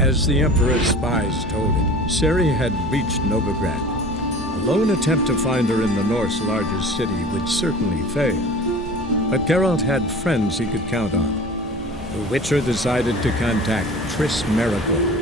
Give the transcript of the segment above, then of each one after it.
As the Emperor's spies told him, Ciri had reached Novigrad. A lone attempt to find her in the North's largest city would certainly fail. But Geralt had friends he could count on. The Witcher decided to contact Triss Merigold.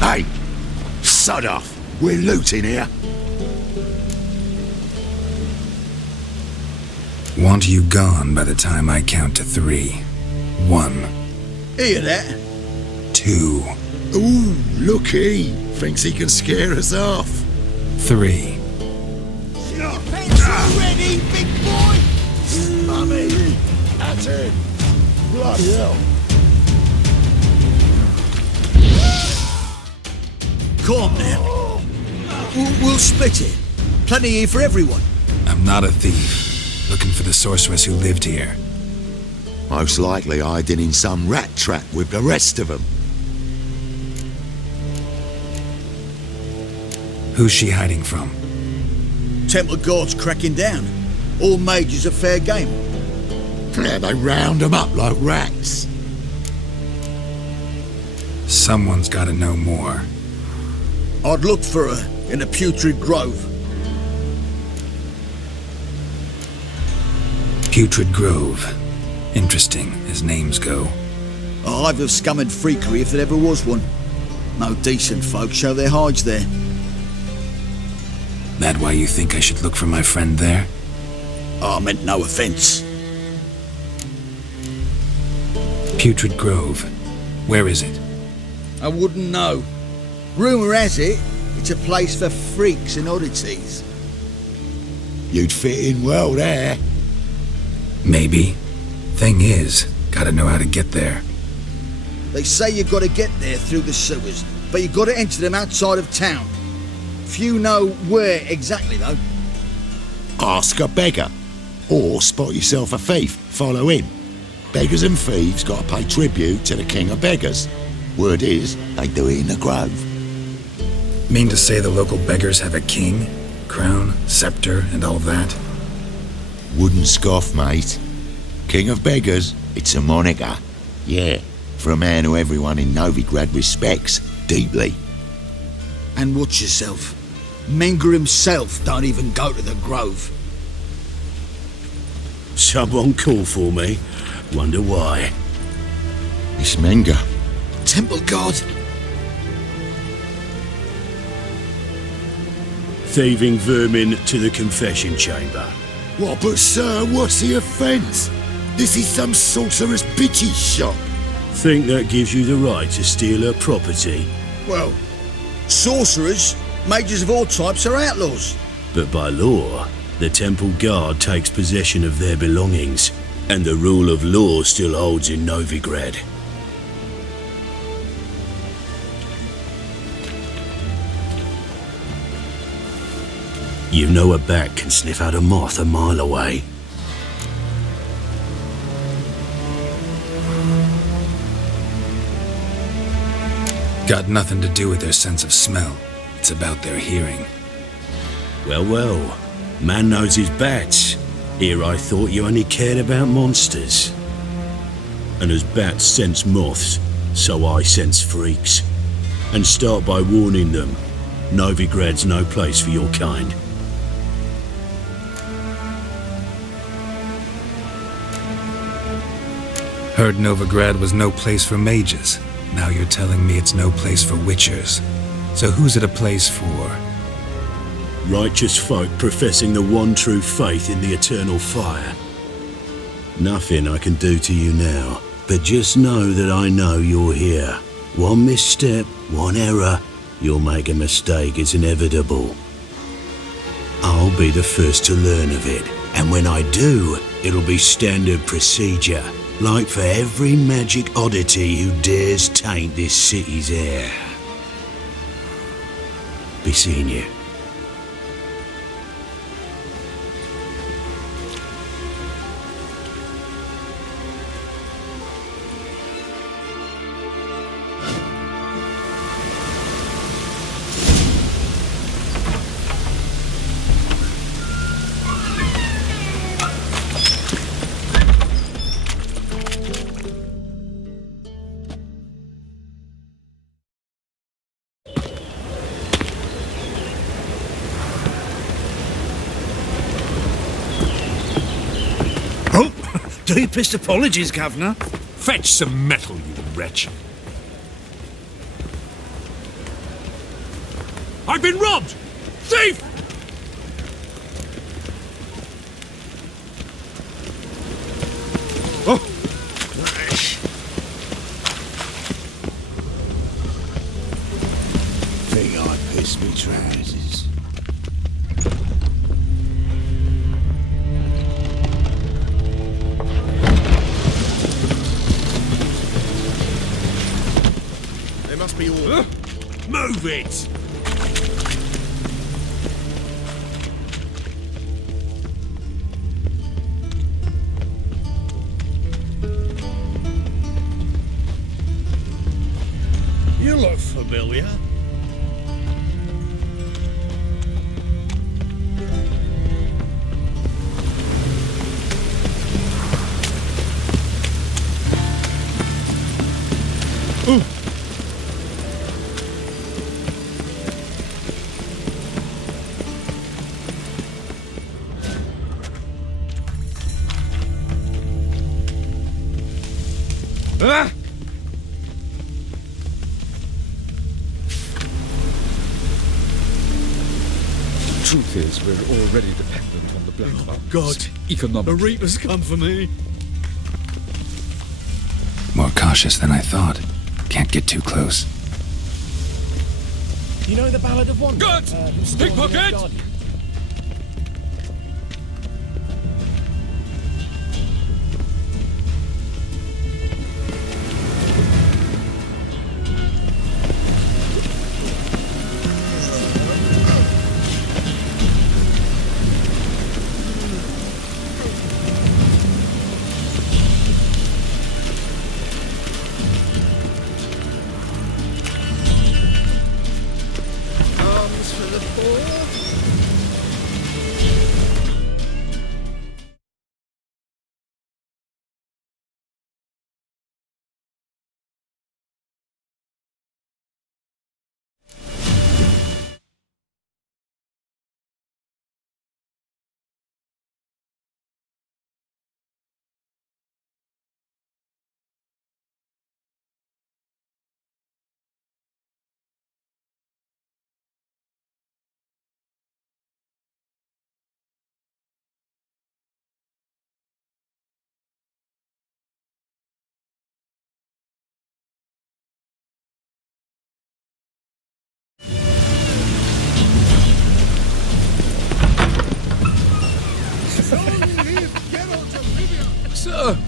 Hey! Sod off! We're looting here! Want you gone by the time I count to 3. 1. Hear that? 2. Ooh, looky! Thinks he can scare us off. 3. Pencil ready, big boy! Mummy! At him! Bloody hell! Calm now. We'll split it. Plenty here for everyone. I'm not a thief. Looking for the sorceress who lived here. Most likely hiding in some rat trap with the rest of them. Who's she hiding from? Temple guards cracking down. All mages are fair game. Yeah, they round them up like rats. Someone's gotta know more. I'd look for her in the Putrid Grove. Putrid Grove. Interesting, as names go. A hive of scum and freakery if there ever was one. No decent folk show their hides there. That why you think I should look for my friend there? I meant no offence. Putrid Grove. Where is it? I wouldn't know. Rumour has it, it's a place for freaks and oddities. You'd fit in well there. Maybe. Thing is, gotta know how to get there. They say you gotta get there through the sewers, but you gotta enter them outside of town. Few know where exactly, though. Ask a beggar. Or spot yourself a thief, follow him. Beggars and thieves gotta pay tribute to the king of beggars. Word is, they do it in the grove. Mean to say the local beggars have a king, crown, scepter, and all that? Wouldn't scoff, mate. King of beggars, it's a moniker. Yeah, for a man who everyone in Novigrad respects deeply. And watch yourself. Menga himself don't even go to the grove. Someone called for me. Wonder why. It's Menga. Temple guard. Thieving vermin to the confession chamber. What, but sir, what's the offence? This is some sorcerer's bitchy shop. Think that gives you the right to steal her property? Well, sorcerers, mages of all types are outlaws. But by law, the temple guard takes possession of their belongings, and the rule of law still holds in Novigrad. You know a bat can sniff out a moth a mile away. Got nothing to do with their sense of smell. It's about their hearing. Well, man knows his bats. Here I thought you only cared about monsters. And as bats sense moths, so I sense freaks. And start by warning them. Novigrad's no place for your kind. Heard Novigrad was no place for mages. Now you're telling me it's no place for witchers. So who's it a place for? Righteous folk professing the one true faith in the eternal fire. Nothing I can do to you now, but just know that I know you're here. One misstep, one error, you'll make a mistake, it's inevitable. I'll be the first to learn of it, and when I do, it'll be standard procedure, like for every magic oddity who dares taint this city's air. Be seeing you. Deepest apologies, Governor. Fetch some metal, you wretch. I've been robbed! Thief! Oh! Think I pissed me trousers. Must be all. Move it! You look familiar. Ooh. Ah! Truth is, we're already dependent on the black markets. God, Economic. the Reapers come for me. More cautious than I thought. Can't get too close. You know the Ballad of Wonder? Good! Pickpocket!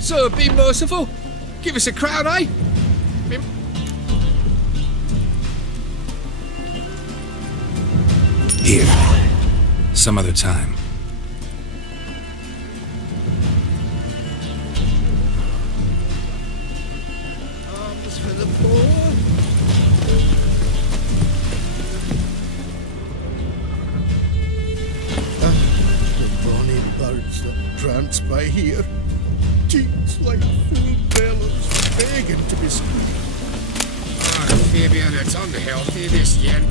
Sir, be merciful. Give us a crown, eh? Here. Some other time. Arms for the poor. The bonny birds that prance by here. Cheeks like full bellows, begging to be squeezed. it's unhealthy, this yen.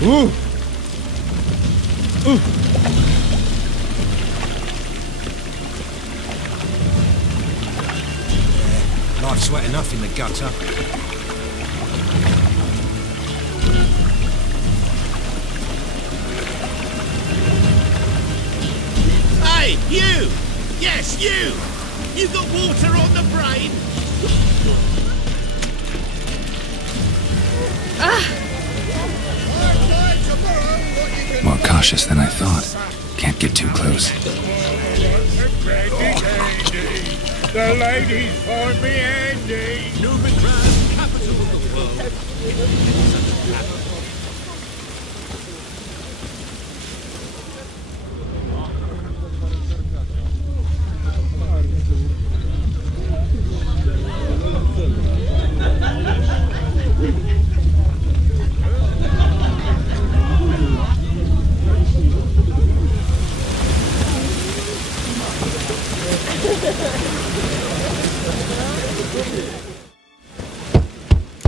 Ooh! Ooh! Life's wet enough in the gutter. Hey, you! Yes, you! You got water on the brain? More cautious than I thought. Can't get too close. The ladies for me, Andy. Novigrad, capital of the world.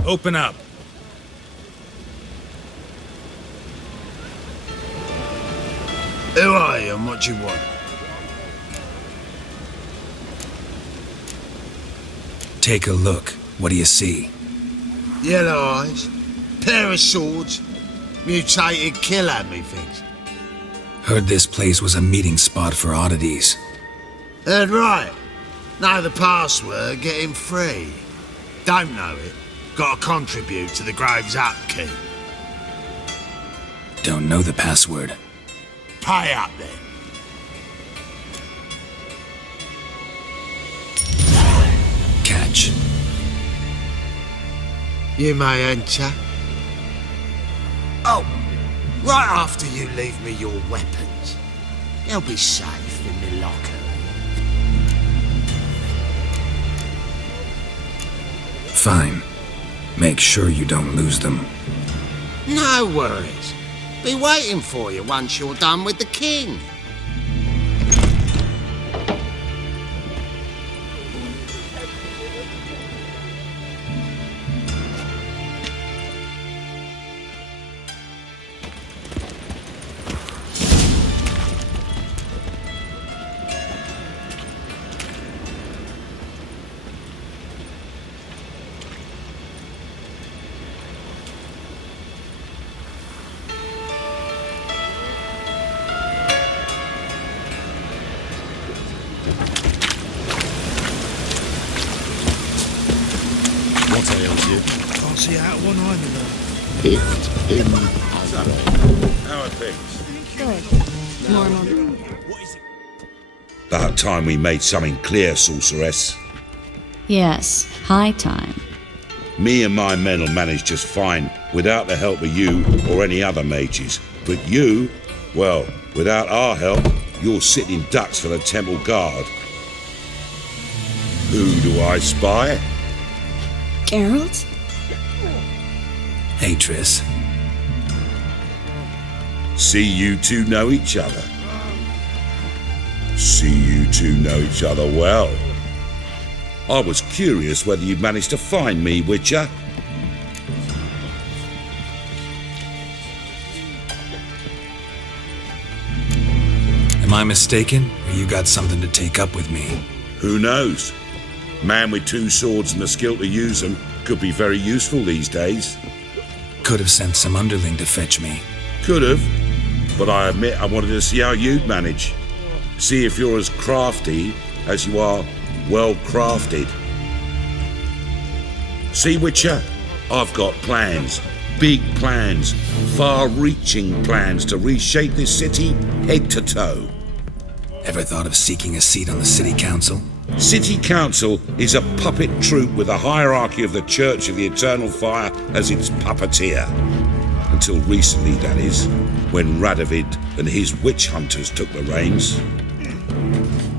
Open up. Who are you and what do you want? Take a look. What do you see? Yellow eyes, pair of swords, mutated killer, methinks. Heard this place was a meeting spot for oddities. Heard right. Know the password, get him free. Don't know it, gotta contribute to the Grave's upkeep. Don't know the password. Pay up then. Catch. You may enter. Oh, right after you leave me your weapons. They'll be safe in the locker. Fine. Make sure you don't lose them. No worries. Be waiting for you once you're done with the king. What ails you? Can't see out one eye in there. It in How are things? Good. Normal. About time we made something clear, sorceress. Yes, high time. Me and my men will manage just fine without the help of you or any other mages. But you, well, without our help, you're sitting ducks for the temple guard. Who do I spy? Geralt? Hey, Triss. See you two know each other. See you two know each other well. I was curious whether you'd managed to find me, Witcher. Am I mistaken, or you got something to take up with me? Who knows? Man with two swords and the skill to use them could be very useful these days. Could have sent some underling to fetch me. Could have, but I admit I wanted to see how you'd manage. See if you're as crafty as you are well crafted. See, Witcher, I've got plans. Big plans. Far-reaching plans to reshape this city head to toe. Ever thought of seeking a seat on the city council? City Council is a puppet troupe with a hierarchy of the Church of the Eternal Fire as its puppeteer. Until recently, that is, when Radovid and his witch hunters took the reins.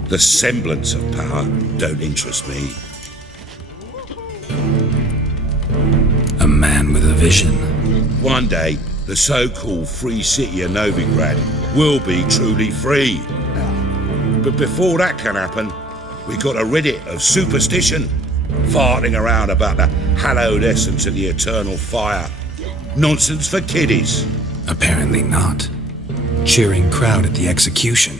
The semblance of power don't interest me. A man with a vision. One day, the so-called free city of Novigrad will be truly free. But before that can happen, we got to rid it of superstition, farting around about the hallowed essence of the eternal fire. Nonsense for kiddies. Apparently not. Cheering crowd at the execution.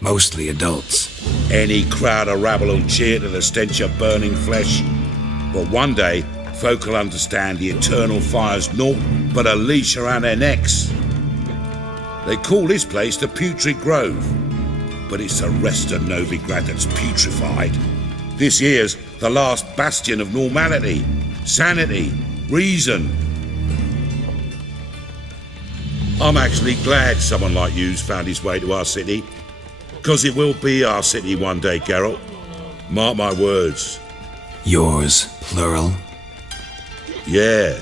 Mostly adults. Any crowd of rabble will cheer to the stench of burning flesh. But one day, folk will understand the eternal fire's naught but a leash around their necks. They call this place the Putrid Grove, but it's the rest of Novigrad that's putrefied. This here's the last bastion of normality, sanity, reason. I'm actually glad someone like you's found his way to our city, because it will be our city one day, Geralt. Mark my words. Yours, plural? Yeah,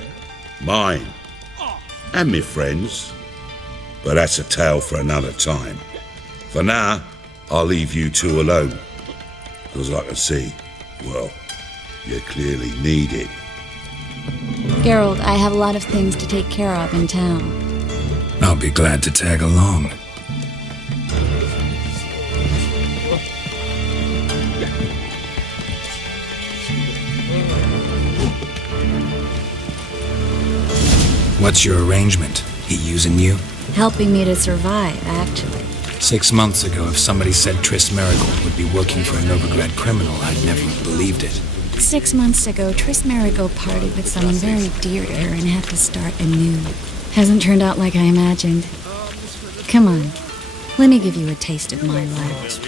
mine. And me friends. But that's a tale for another time. For now, I'll leave you two alone. Because I can see, well, you clearly need it. Geralt, I have a lot of things to take care of in town. I'll be glad to tag along. What's your arrangement? He using you? Helping me to survive, actually. 6 months ago, if somebody said Triss Merigold would be working for a Novigrad criminal, I'd never believed it. 6 months ago, Triss Merigold partied with someone very dear to her and had to start anew. Hasn't turned out like I imagined. Come on, let me give you a taste of my life.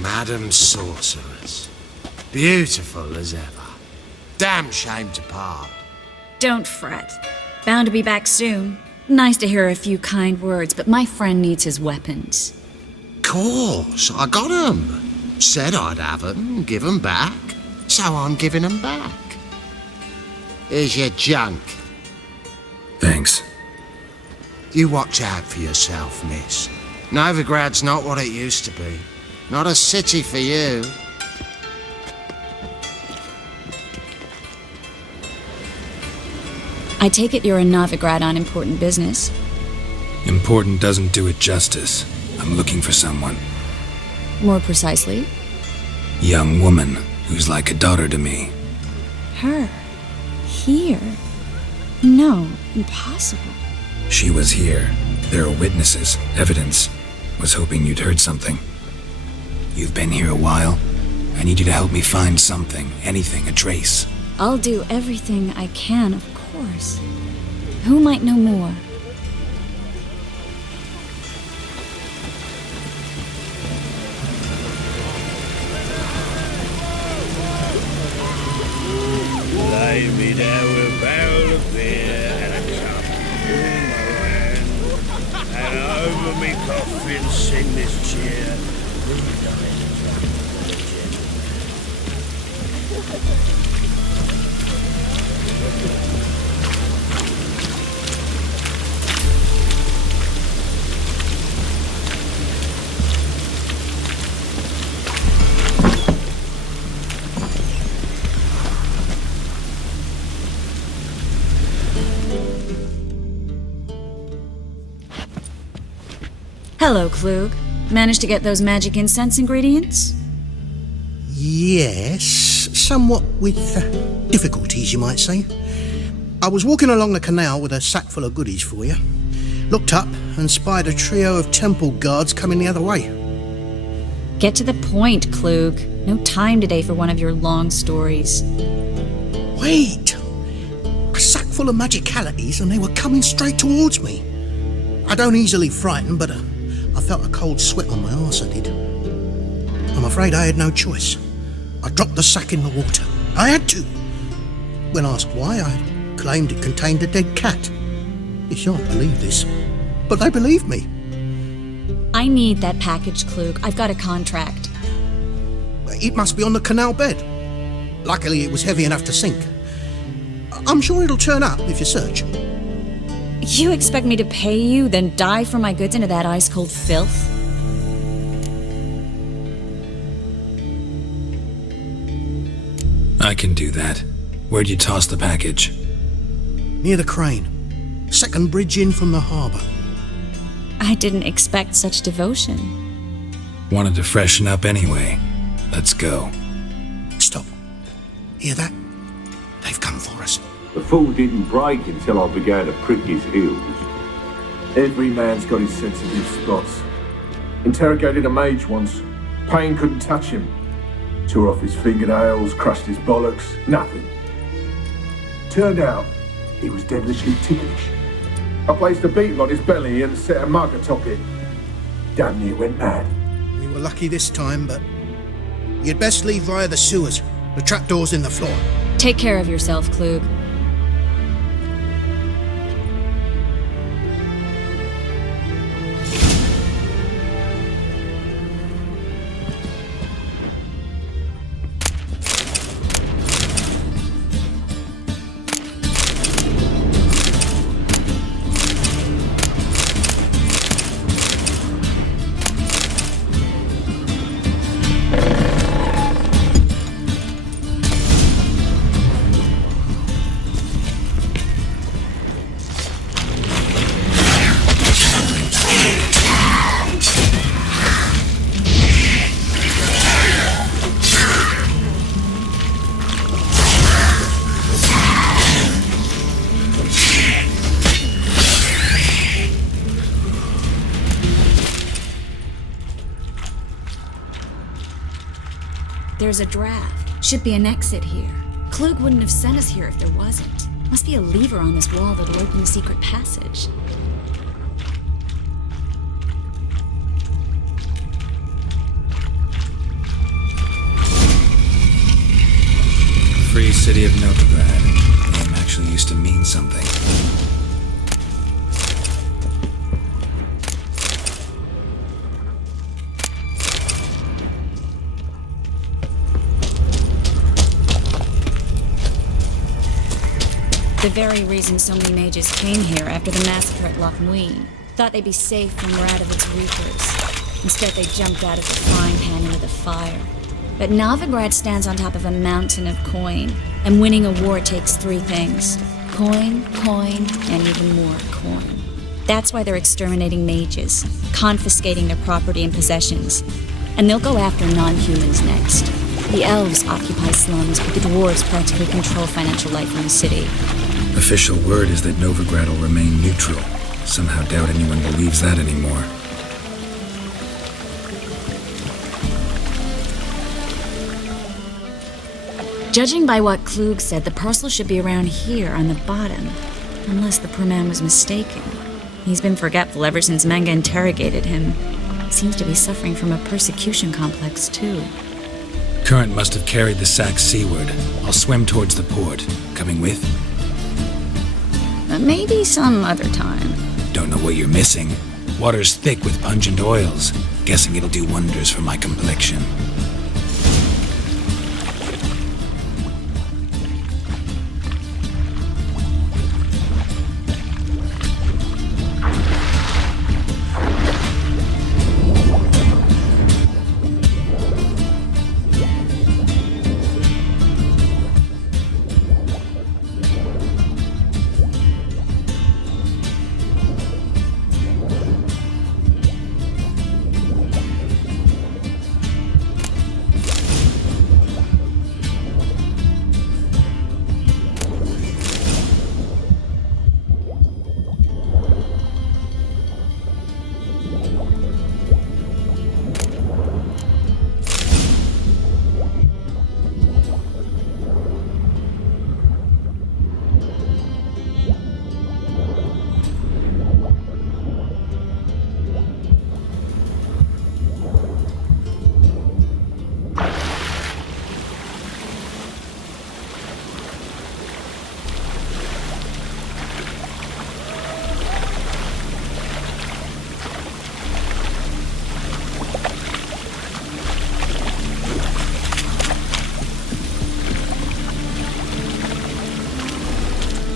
Madam Sorceress. Beautiful as ever. Damn shame to part. Don't fret. Bound to be back soon. Nice to hear a few kind words, but my friend needs his weapons. Course, I got 'em. Said I'd have 'em, give 'em back. So I'm giving 'em back. Here's your junk. Thanks. You watch out for yourself, miss. Novigrad's not what it used to be. Not a city for you. I take it you're in Novigrad on important business. Important doesn't do it justice. I'm looking for someone. More precisely? Young woman who's like a daughter to me. Her? Here? No, impossible. She was here. There are witnesses, evidence. Was hoping you'd heard something. You've been here a while. I need you to help me find something, anything, a trace. I'll do everything I can, of course. Who might know more? Lay me there with a barrel of beer and a cup in my hand, and over me coffin sing this cheer. Hello, Klug. Managed to get those magic incense ingredients? Yes, somewhat with difficulties, you might say. I was walking along the canal with a sack full of goodies for you. Looked up and spied a trio of temple guards coming the other way. Get to the point, Klug. No time today for one of your long stories. Wait! A sack full of magicalities and they were coming straight towards me. I don't easily frighten, but I felt a cold sweat on my arse, I did. I'm afraid I had no choice. I dropped the sack in the water. I had to. When asked why, I claimed it contained a dead cat. You shan't believe this, but they believed me. I need that package, Klug. I've got a contract. It must be on the canal bed. Luckily, it was heavy enough to sink. I'm sure it'll turn up if you search. You expect me to pay you, then dive for my goods into that ice-cold filth? I can do that. Where'd you toss the package? Near the crane. Second bridge in from the harbour. I didn't expect such devotion. Wanted to freshen up anyway. Let's go. Stop. Hear that? They've come for us. The fool didn't break until I began to prick his heels. Every man's got his sensitive spots. Interrogated a mage once. Pain couldn't touch him. Tore off his fingernails, crushed his bollocks, nothing. Turned out, he was devilishly ticklish. I placed a beetle on his belly and set a mug atop it. Damn near went mad. We were lucky this time, but you'd best leave via the sewers. The trapdoor's in the floor. Take care of yourself, Klug. There's a draft. Should be an exit here. Klug wouldn't have sent us here if there wasn't. Must be a lever on this wall that'll open the secret passage. Free City of Novigrad. The name actually used to mean something. The very reason so many mages came here after the massacre at Loch Muin. Thought they'd be safe from Radovic's reapers. Instead, they jumped out of the frying pan into the fire. But Novigrad stands on top of a mountain of coin, and winning a war takes three things. Coin, and even more coin. That's why they're exterminating mages, confiscating their property and possessions. And they'll go after non-humans next. The elves occupy slums, but the dwarves practically control financial life in the city. Official word is that Novigrad will remain neutral. Somehow doubt anyone believes that anymore. Judging by what Klug said, the parcel should be around here on the bottom. Unless the poor man was mistaken. He's been forgetful ever since Manga interrogated him. Seems to be suffering from a persecution complex, too. Current must have carried the sack seaward. I'll swim towards the port. Coming with? Maybe some other time. Don't know what you're missing. Water's thick with pungent oils. Guessing it'll do wonders for my complexion.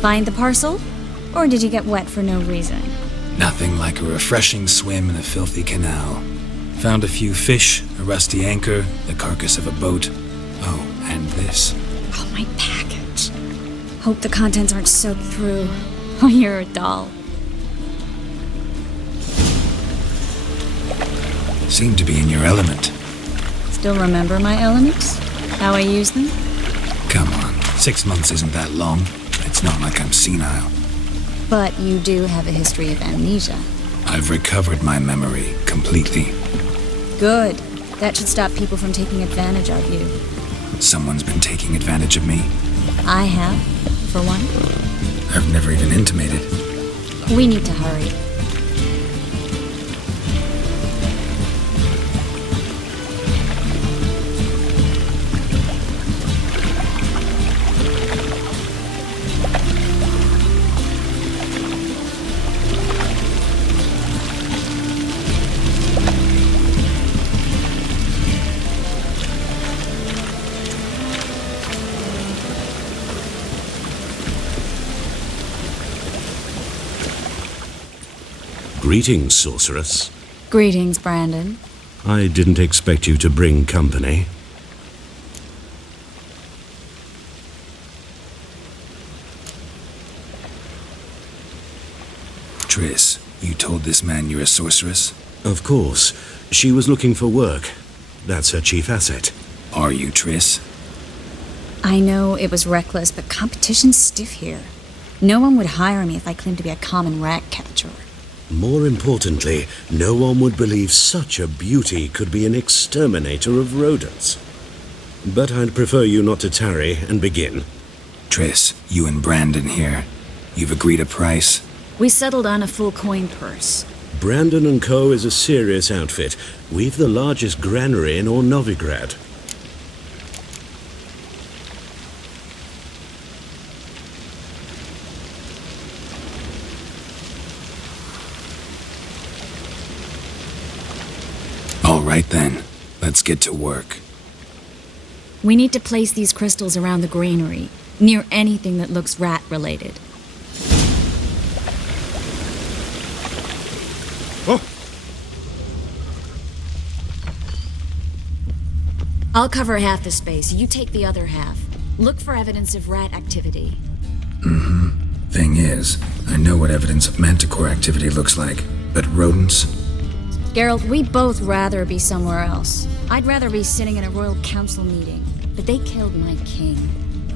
Find the parcel? Or did you get wet for no reason? Nothing like a refreshing swim in a filthy canal. Found a few fish, a rusty anchor, the carcass of a boat. Oh, and this. Oh, my package. Hope the contents aren't soaked through. Oh, you're a doll. Seem to be in your element. Still remember my elements? How I use them? Come on, 6 months isn't that long. It's not like I'm senile. But you do have a history of amnesia. I've recovered my memory completely. Good. That should stop people from taking advantage of you. Someone's been taking advantage of me. I have, for one. I've never even intimated. We need to hurry. Greetings, sorceress. Greetings, Brandon. I didn't expect you to bring company. Triss, you told this man you're a sorceress? Of course. She was looking for work. That's her chief asset. Are you, Triss? I know it was reckless, but competition's stiff here. No one would hire me if I claimed to be a common rat catcher. More importantly, no one would believe such a beauty could be an exterminator of rodents. But I'd prefer you not to tarry and begin. Triss, you and Brandon here. You've agreed a price? We settled on a full coin purse. Brandon & Co. is a serious outfit. We've the largest granary in all Novigrad. All right then, let's get to work. We need to place these crystals around the granary, near anything that looks rat-related. Oh. I'll cover half the space, you take the other half. Look for evidence of rat activity. Thing is, I know what evidence of manticore activity looks like, but rodents? Geralt, we'd both rather be somewhere else. I'd rather be sitting in a royal council meeting, but they killed my king.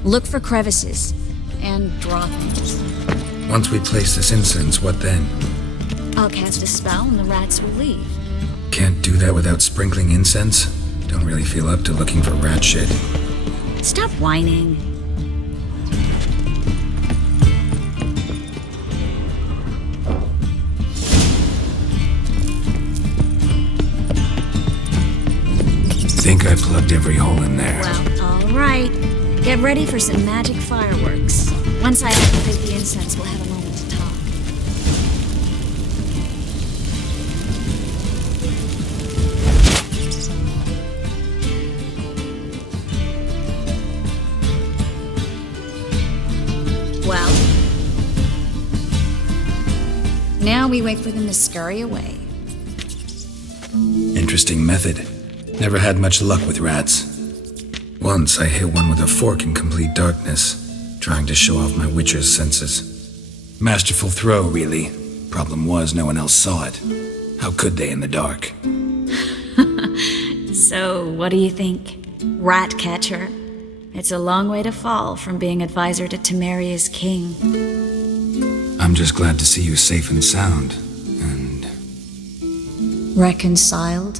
Look for crevices, and draw things. Once we place this incense, what then? I'll cast a spell and the rats will leave. Can't do that without sprinkling incense? Don't really feel up to looking for rat shit. Stop whining. Think I plugged every hole in there. Well, all right. Get ready for some magic fireworks. Once I activate the incense, we'll have a moment to talk. Well, now we wait for them to scurry away. Interesting method. Never had much luck with rats. Once I hit one with a fork in complete darkness, trying to show off my witcher's senses. Masterful throw, really. Problem was, no one else saw it. How could they in the dark? So, what do you think? Rat catcher? It's a long way to fall from being advisor to Temeria's king. I'm just glad to see you safe and sound, and... Reconciled?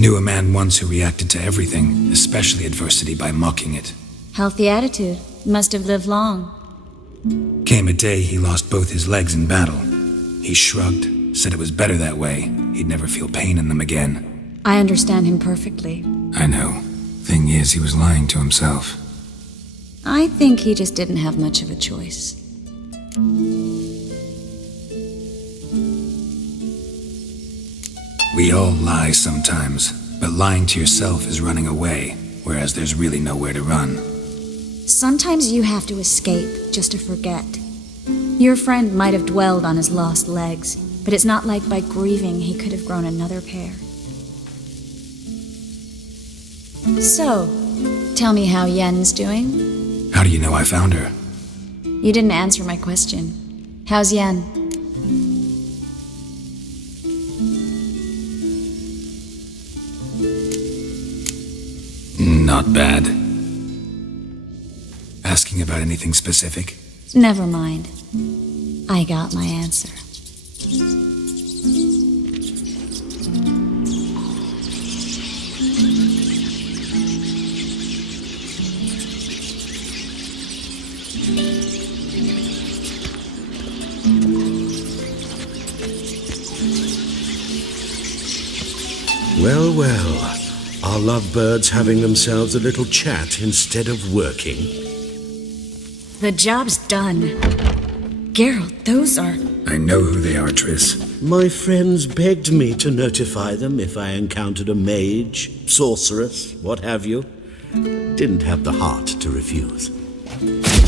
Knew a man once who reacted to everything, especially adversity, by mocking it. Healthy attitude. Must have lived long. Came a day he lost both his legs in battle. He shrugged, said it was better that way. He'd never feel pain in them again. I understand him perfectly. I know. Thing is, he was lying to himself. I think he just didn't have much of a choice. We all lie sometimes. But lying to yourself is running away, whereas there's really nowhere to run. Sometimes you have to escape just to forget. Your friend might have dwelled on his lost legs, but it's not like by grieving he could have grown another pair. So, tell me how Yen's doing? How do you know I found her? You didn't answer my question. How's Yen? Not bad. Asking about anything specific? Never mind. I got my answer. Well, well. Are lovebirds having themselves a little chat instead of working? The job's done. Geralt, those are... I know who they are, Triss. My friends begged me to notify them if I encountered a mage, sorceress, what have you. Didn't have the heart to refuse.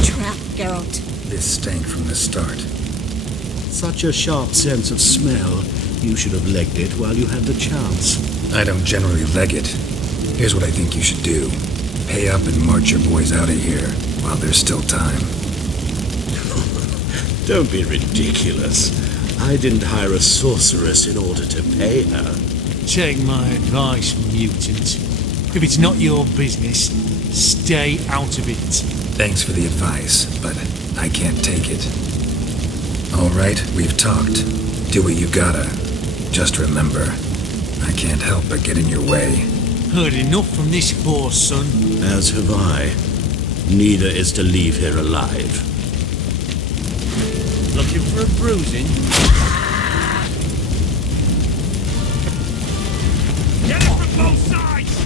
Trap, Geralt. This stank from the start. Such a sharp sense of smell. You should have legged it while you had the chance. I don't generally leg it. Here's what I think you should do. Pay up and march your boys out of here while there's still time. Don't be ridiculous. I didn't hire a sorceress in order to pay her. Take my advice, mutant. If it's not your business, stay out of it. Thanks for the advice, but I can't take it. All right, we've talked. Do what you gotta. Just remember, I can't help but get in your way. Heard enough from this horse, son. As have I. Neither is to leave here alive. Looking for a bruising? Get it from both sides!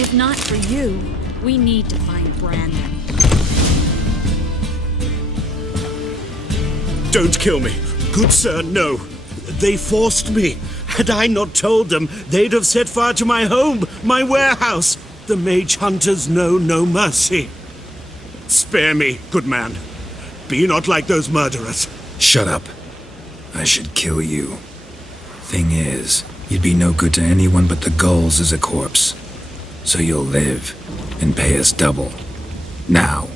If not for you, we need to find Brandon. Don't kill me. Good sir, no. They forced me. Had I not told them, they'd have set fire to my home, my warehouse. The mage hunters know no mercy. Spare me, good man. Be not like those murderers. Shut up. I should kill you. Thing is, you'd be no good to anyone but the gulls as a corpse. So you'll live and pay us double. Now.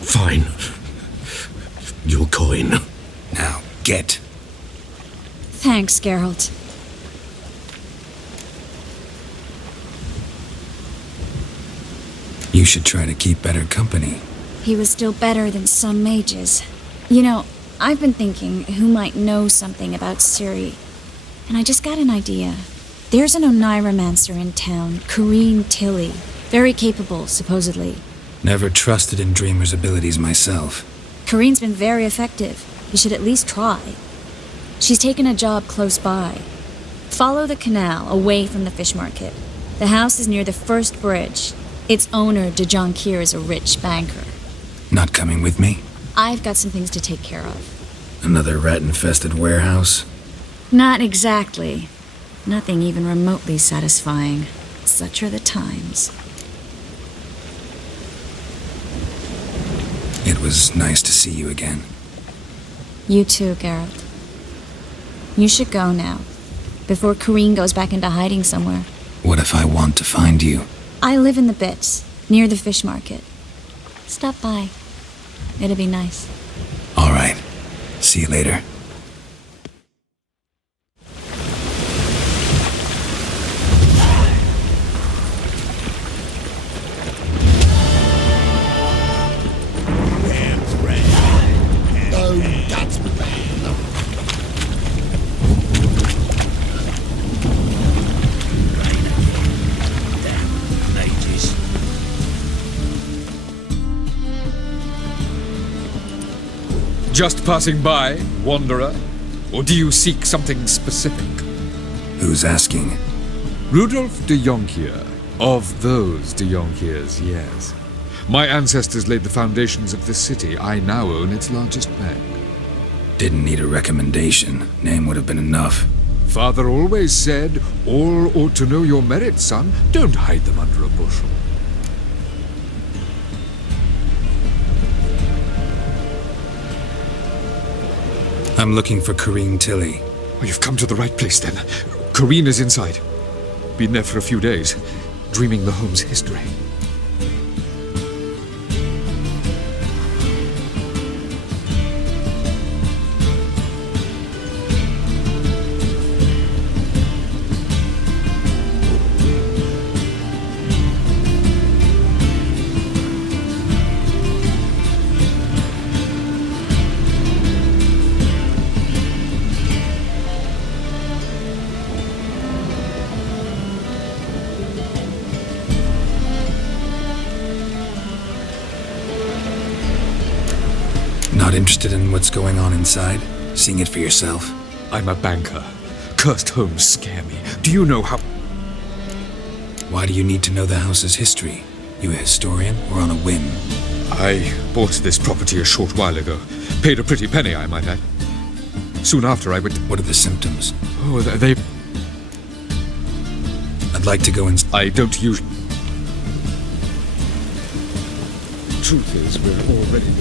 Fine. Your coin. Now, get. Thanks, Geralt. You should try to keep better company. He was still better than some mages. You know, I've been thinking who might know something about Ciri. And I just got an idea. There's an Oneiromancer in town, Corrine Tilly. Very capable, supposedly. Never trusted in Dreamer's abilities myself. Corrine's been very effective. You should at least try. She's taken a job close by. Follow the canal, away from the fish market. The house is near the first bridge. Its owner, de Jonquier, is a rich banker. Not coming with me? I've got some things to take care of. Another rat-infested warehouse? Not exactly. Nothing even remotely satisfying. Such are the times. It was nice to see you again. You too, Geralt. You should go now, before Corrine goes back into hiding somewhere. What if I want to find you? I live in the Bits, near the fish market. Stop by. It'll be nice. All right. See you later. Just passing by, wanderer? Or do you seek something specific? Who's asking? Rudolf de Jonkier. Of those de Jonkiers, yes. My ancestors laid the foundations of this city. I now own its largest bank. Didn't need a recommendation. Name would have been enough. Father always said, all ought to know your merits, son. Don't hide them under a bushel. I'm looking for Corrine Tilly. Oh, you've come to the right place, then. Corrine is inside. Been there for a few days, dreaming the home's history. Not interested in what's going on inside? Seeing it for yourself? I'm a banker. Cursed homes scare me. Do you know how... Why do you need to know the house's history? You a historian or on a whim? I bought this property a short while ago. Paid a pretty penny, I might add. Soon after I would... What are the symptoms? Oh, they... I'd like to go inside. I don't use... Truth is, we're already...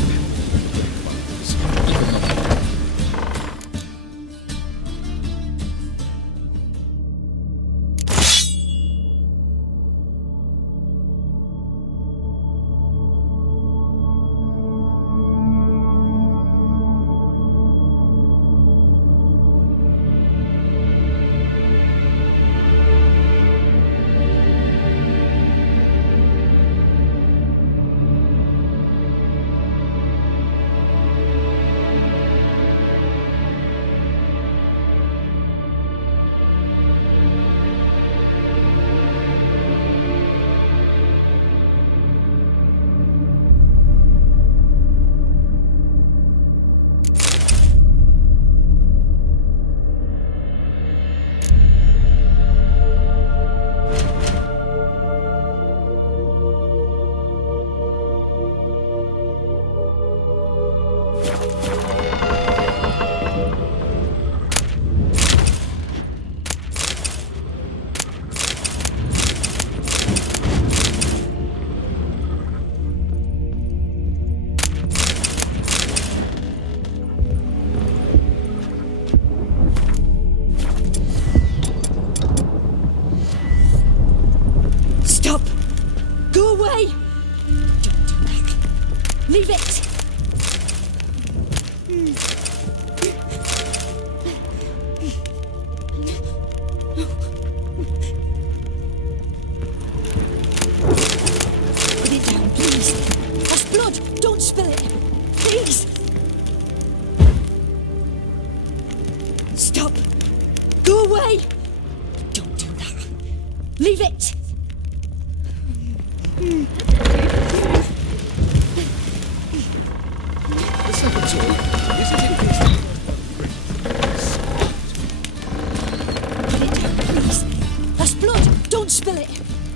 Leave it! Put it down, please. That's blood! Don't spill it! Please! Stop! Go away! Don't do that. Leave it! Spill it!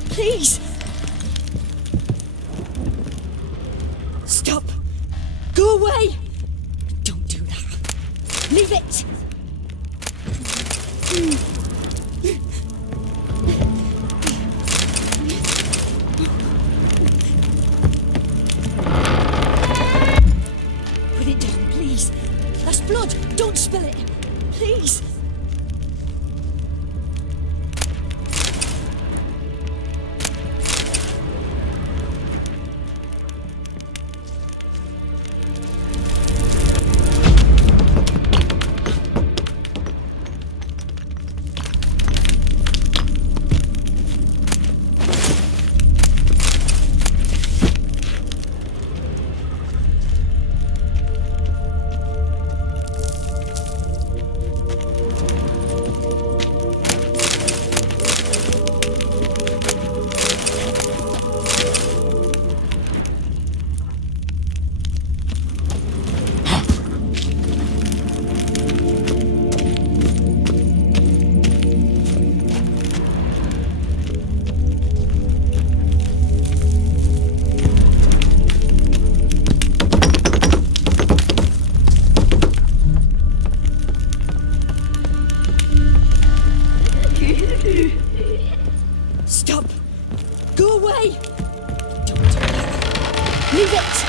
Please! Stop! Go away! Don't do that. Leave it! Put it down, please. That's blood! Don't spill it! Please! Leave it!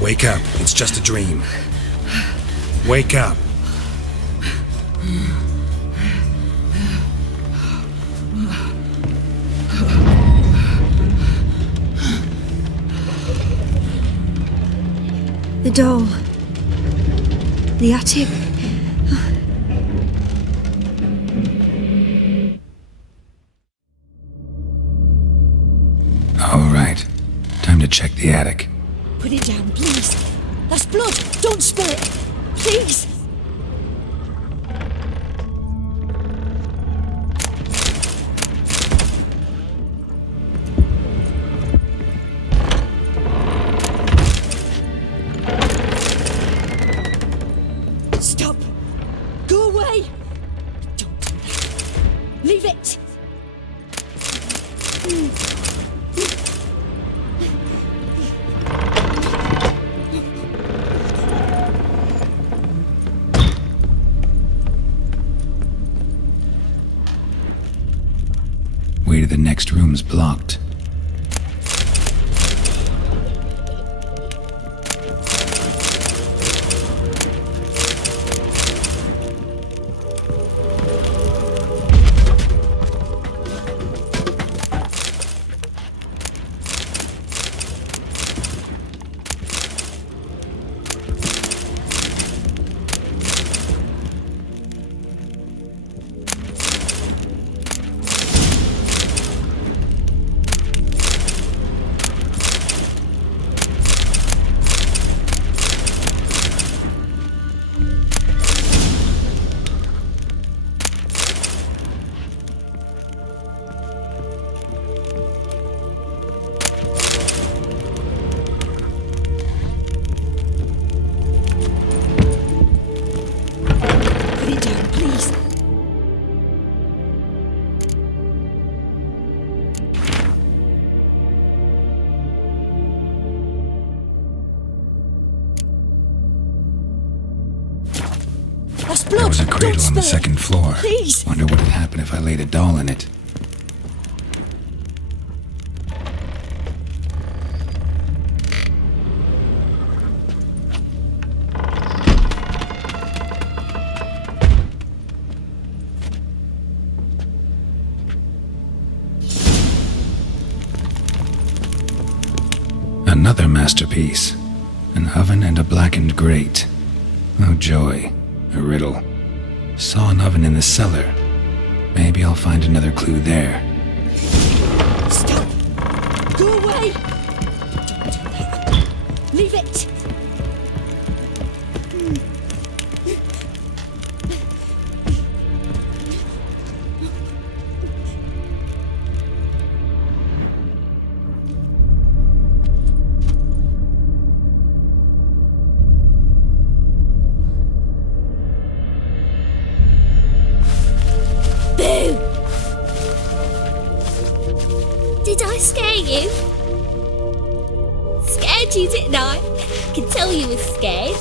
Wake up. It's just a dream. Wake up. The doll. The attic. All right. Time to check the attic. Put it down, please. That's blood. Don't spill it. Please. Stop. Go away. Don't do that. Leave it. Way to the next room's blocked. There was a cradle on the second floor. Please. Wonder what would happen if I laid a doll in it. Another masterpiece. An oven and a blackened grate. Oh joy. A riddle. Saw an oven in the cellar. Maybe I'll find another clue there. Stop! Go away! Don't do that. Leave it! Did I scare you? Scared you, didn't I? Can tell you was scared.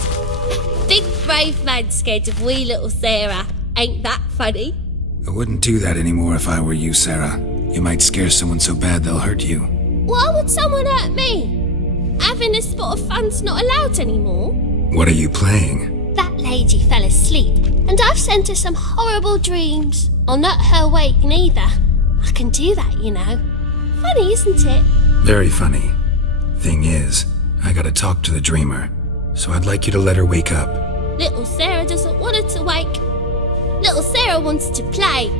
Big brave man scared of wee little Sarah. Ain't that funny? I wouldn't do that anymore if I were you, Sarah. You might scare someone so bad they'll hurt you. Why would someone hurt me? Having a spot of fun's not allowed anymore. What are you playing? That lady fell asleep, and I've sent her some horrible dreams. I'll not her wake neither. I can do that, you know. Funny, isn't it? Very funny. Thing is, I gotta talk to the dreamer, so I'd like you to let her wake up. Little Sarah doesn't want her to wake. Little Sarah wants to play.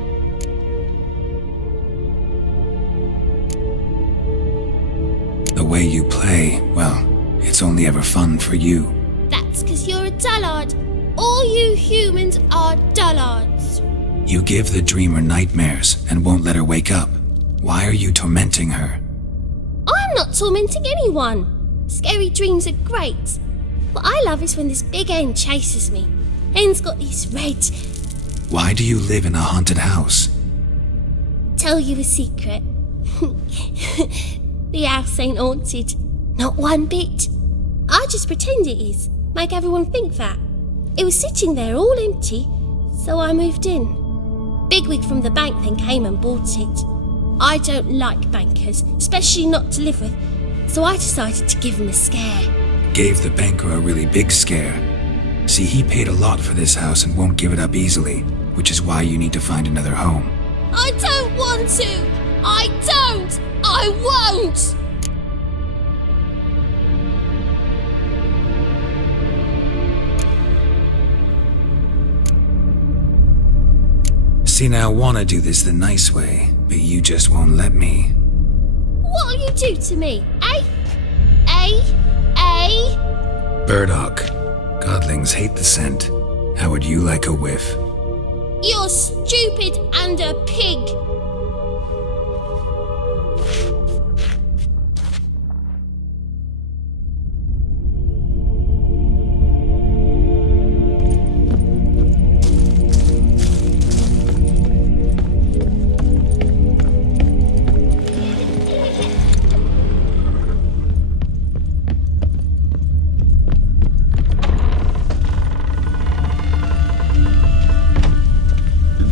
The way you play, well, it's only ever fun for you. That's 'cause you're a dullard. All you humans are dullards. You give the dreamer nightmares and won't let her wake up. Why are you tormenting her? I'm not tormenting anyone. Scary dreams are great. What I love is when this big hen chases me. Hen's got these red... Why do you live in a haunted house? Tell you a secret. The house ain't haunted. Not one bit. I just pretend it is. Make everyone think that. It was sitting there all empty, so I moved in. Bigwig from the bank then came and bought it. I don't like bankers, especially not to live with, so I decided to give him a scare. Gave the banker a really big scare. See, he paid a lot for this house and won't give it up easily, which is why you need to find another home. I don't want to! I don't! I won't! See, now I want to do this the nice way, but you just won't let me. What'll you do to me, eh? Eh? Burdock. Godlings hate the scent. How would you like a whiff? You're stupid and a pig.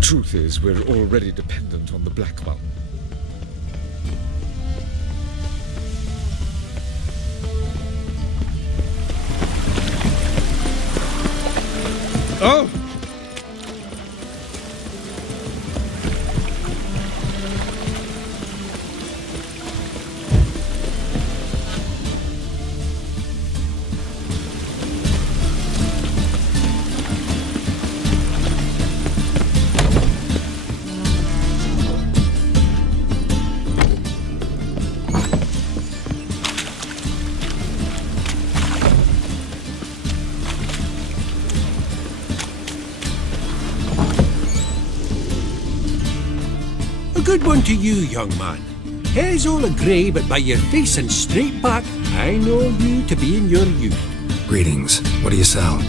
Truth is, we're already dependent on the Black Mountain. Oh! Good one to you, young man. Hair's all a-grey, but by your face and straight back, I know you to be in your youth. Greetings. What do you sell?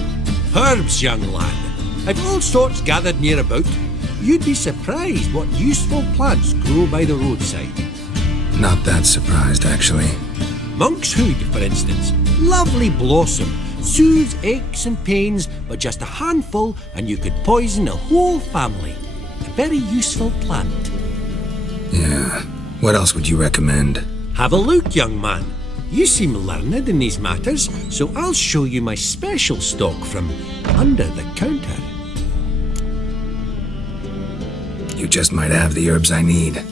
Herbs, young lad. I've all sorts gathered near about. You'd be surprised what useful plants grow by the roadside. Not that surprised, actually. Monk's hood, for instance. Lovely blossom. Soothes aches and pains, but just a handful and you could poison a whole family. A very useful plant. Yeah. What else would you recommend? Have a look, young man. You seem learned in these matters, so I'll show you my special stock from under the counter. You just might have the herbs I need.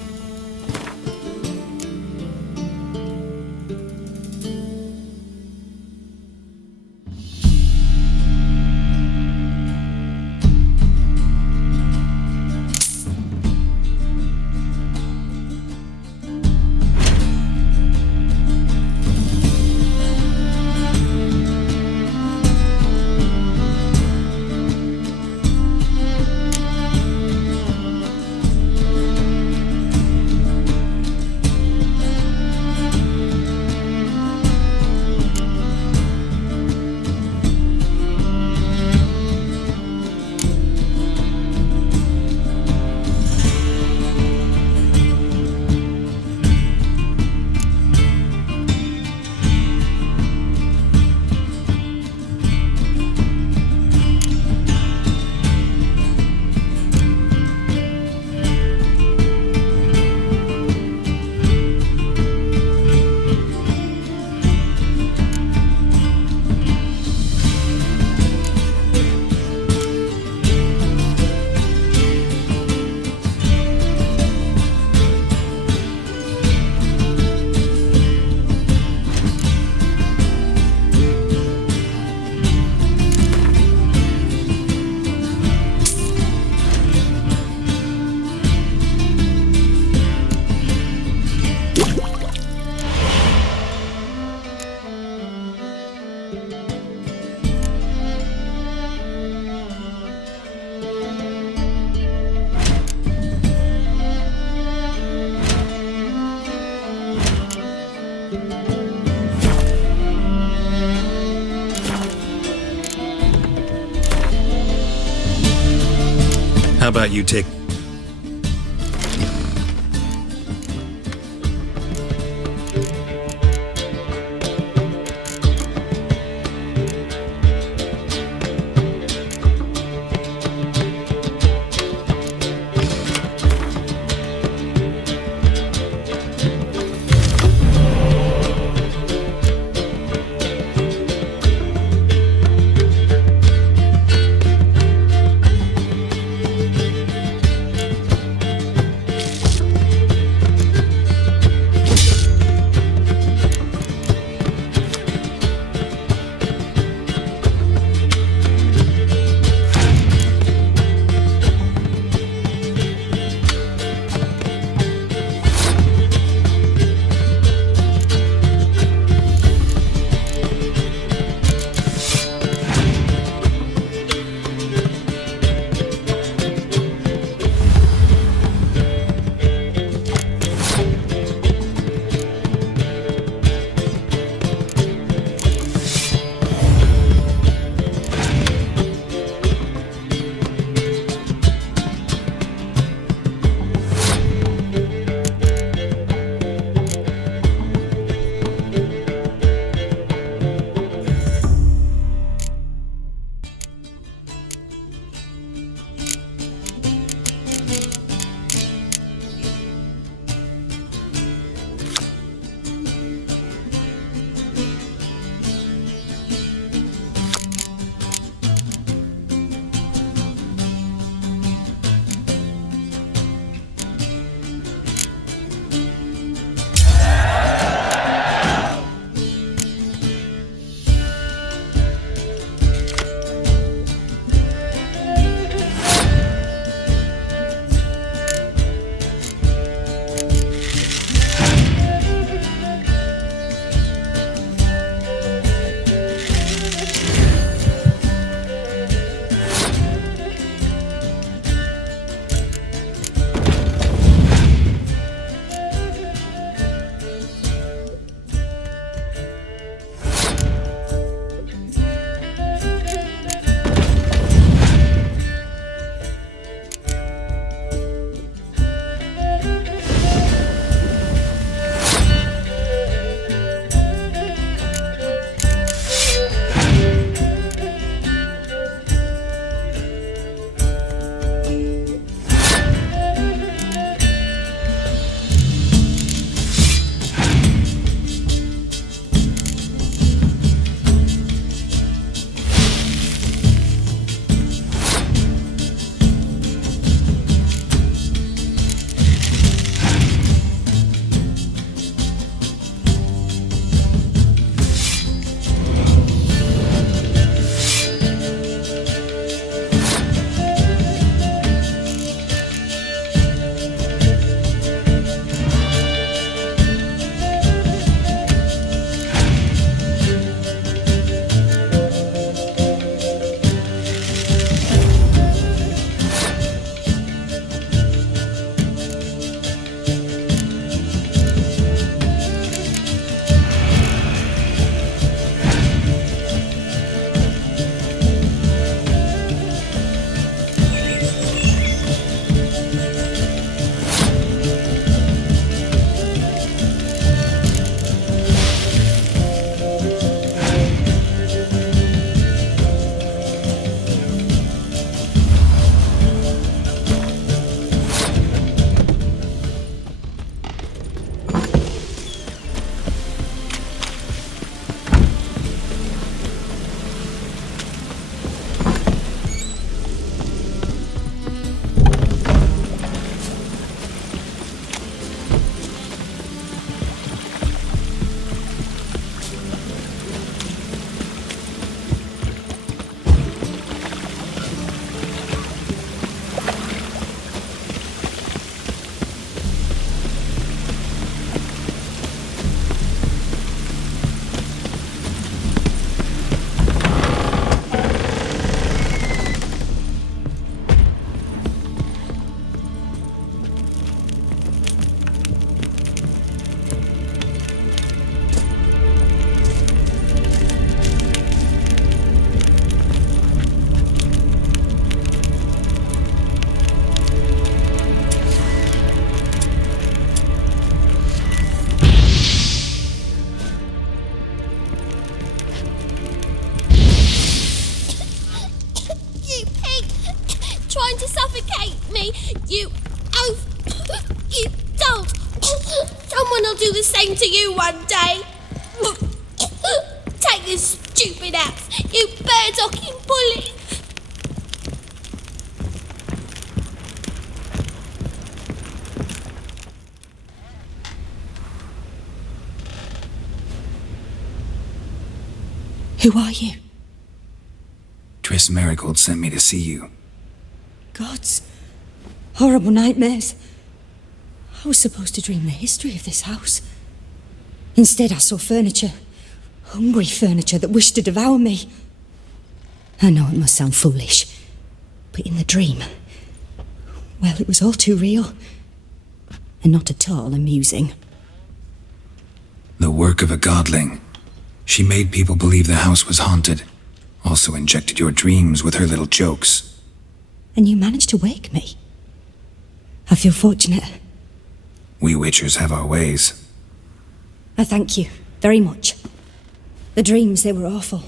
How about you take... me. You don't. Someone will do the same to you one day. Take this stupid axe, you bird-docking bully. Who are you? Triss Marigold sent me to see you. Gods. Horrible nightmares. I was supposed to dream the history of this house. Instead, I saw furniture. Hungry furniture that wished to devour me. I know it must sound foolish, but in the dream, well, it was all too real. And not at all amusing. The work of a godling. She made people believe the house was haunted. Also injected your dreams with her little jokes. And you managed to wake me. I feel fortunate. We Witchers have our ways. I thank you very much. The dreams, they were awful.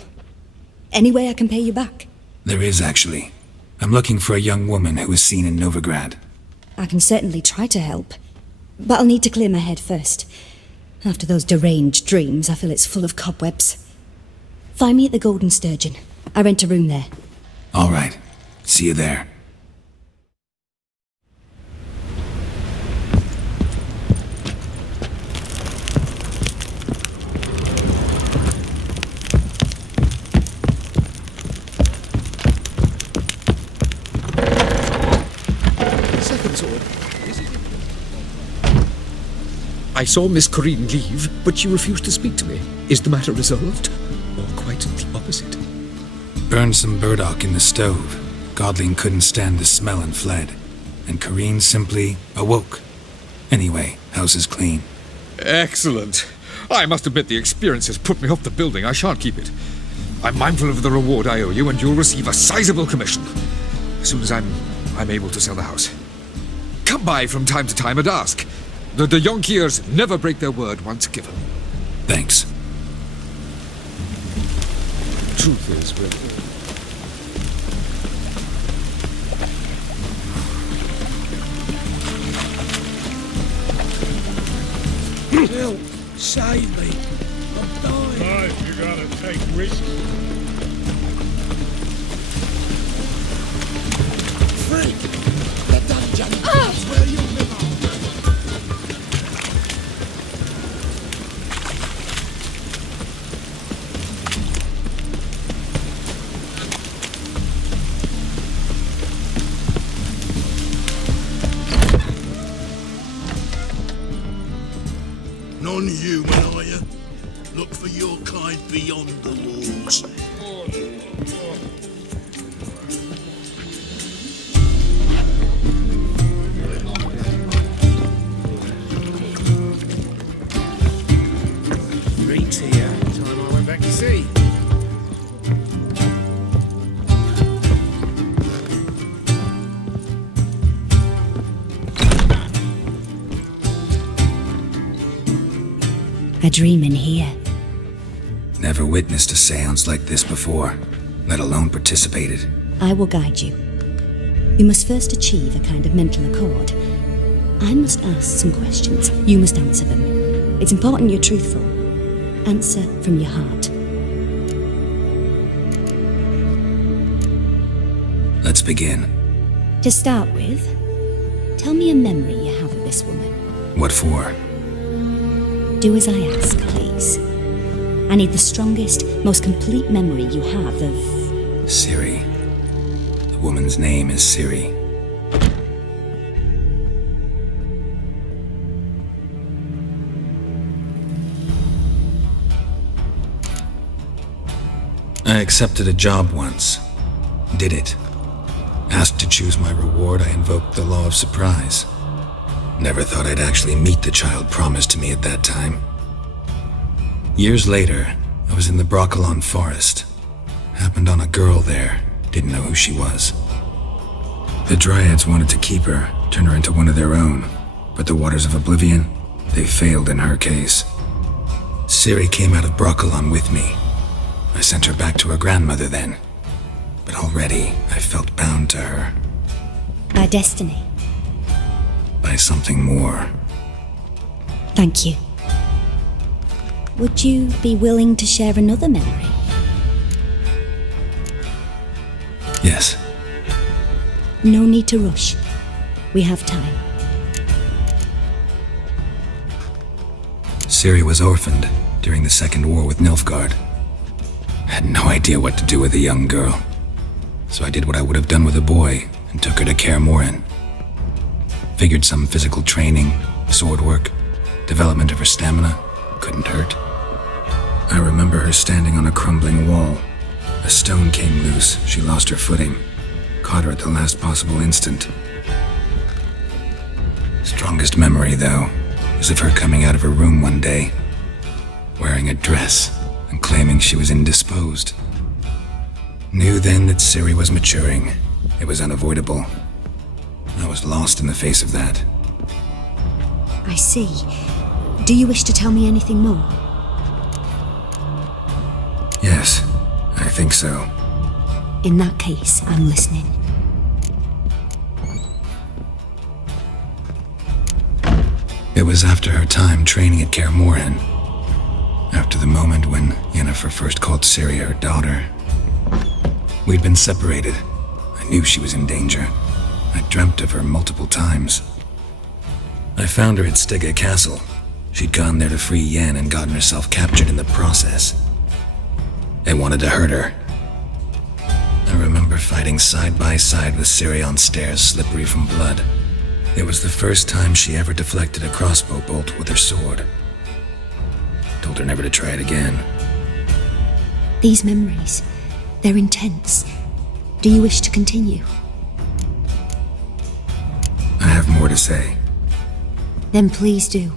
Any way I can pay you back? There is, actually. I'm looking for a young woman who was seen in Novigrad. I can certainly try to help. But I'll need to clear my head first. After those deranged dreams, I feel it's full of cobwebs. Find me at the Golden Sturgeon. I rent a room there. All right. See you there. Second sword. I saw Miss Corinne leave, but she refused to speak to me. Is the matter resolved? Or quite the opposite? Burned some burdock in the stove. Godling couldn't stand the smell and fled. And Corinne simply awoke. Anyway, house is clean. Excellent. I must admit the experience has put me off the building. I shan't keep it. I'm mindful of the reward I owe you, and you'll receive a sizable commission. As soon as I'm able to sell the house. Come by from time to time and ask. The de Jonkiers never break their word once given. Thanks. Truth is, Help! Save me! I'm dying! Guys, you gotta take risks. Freak! The dungeon is where you belong. Non-human, are you? Look for your kind beyond the walls. Freaks here. Time I went back to sea. I dream in here. Never witnessed a seance like this before, let alone participated. I will guide you. You must first achieve a kind of mental accord. I must ask some questions. You must answer them. It's important you're truthful. Answer from your heart. Let's begin. To start with, tell me a memory you have of this woman. What for? Do as I ask, please. I need the strongest, most complete memory you have of... Ciri. The woman's name is Ciri. I accepted a job once. Did it. Asked to choose my reward, I invoked the law of surprise. Never thought I'd actually meet the child promised to me at that time. Years later, I was in the Broccolon forest. Happened on a girl there. Didn't know who she was. The Dryads wanted to keep her, turn her into one of their own. But the Waters of Oblivion, they failed in her case. Ciri came out of Broccolon with me. I sent her back to her grandmother then. But already, I felt bound to her. By destiny. By something more. Thank you. Would you be willing to share another memory? Yes. No need to rush. We have time. Ciri was orphaned during the Second War with Nilfgaard. I had no idea what to do with a young girl, so I did what I would have done with a boy and took her to Kaer Morhen. Figured some physical training, sword work, development of her stamina couldn't hurt. I remember her standing on a crumbling wall. A stone came loose, she lost her footing, caught her at the last possible instant. Strongest memory, though, is of her coming out of her room one day, wearing a dress and claiming she was indisposed. Knew then that Ciri was maturing. It was unavoidable. I was lost in the face of that. I see. Do you wish to tell me anything more? Yes, I think so. In that case, I'm listening. It was after her time training at Kaer Morhen. After the moment when Yennefer first called Ciri her daughter. We'd been separated. I knew she was in danger. I dreamt of her multiple times. I found her at Stygga Castle. She'd gone there to free Yen and gotten herself captured in the process. They wanted to hurt her. I remember fighting side by side with Ciri on stairs slippery from blood. It was the first time she ever deflected a crossbow bolt with her sword. Told her never to try it again. These memories, they're intense. Do you wish to continue? I have more to say. Then please do.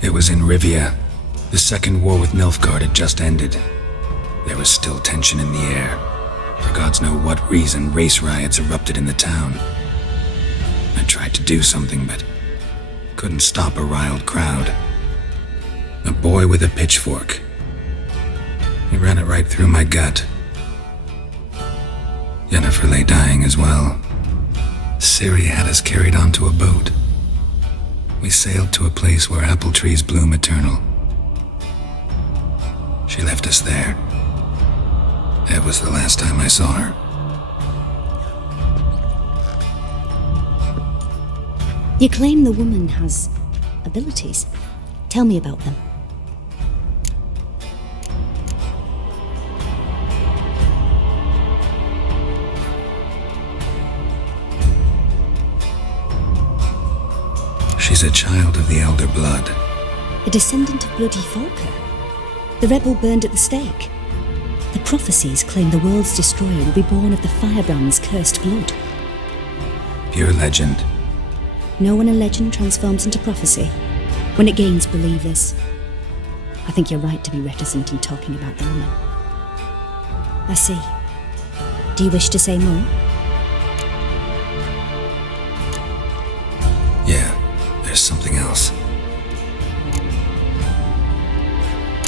It was in Rivia. The Second War with Nilfgaard had just ended. There was still tension in the air. For gods know what reason, race riots erupted in the town. I tried to do something, but couldn't stop a riled crowd. A boy with a pitchfork. He ran it right through my gut. Yennefer lay dying as well. Ciri had us carried onto a boat. We sailed to a place where apple trees bloom eternal. She left us there. That was the last time I saw her. You claim the woman has abilities. Tell me about them. She's a child of the Elder Blood. A descendant of bloody Falker. The rebel burned at the stake. The prophecies claim the world's destroyer will be born of the firebrand's cursed blood. Pure legend. Know when a legend transforms into prophecy? When it gains believers. I think you're right to be reticent in talking about the woman. I see. Do you wish to say more? Yeah, there's something else.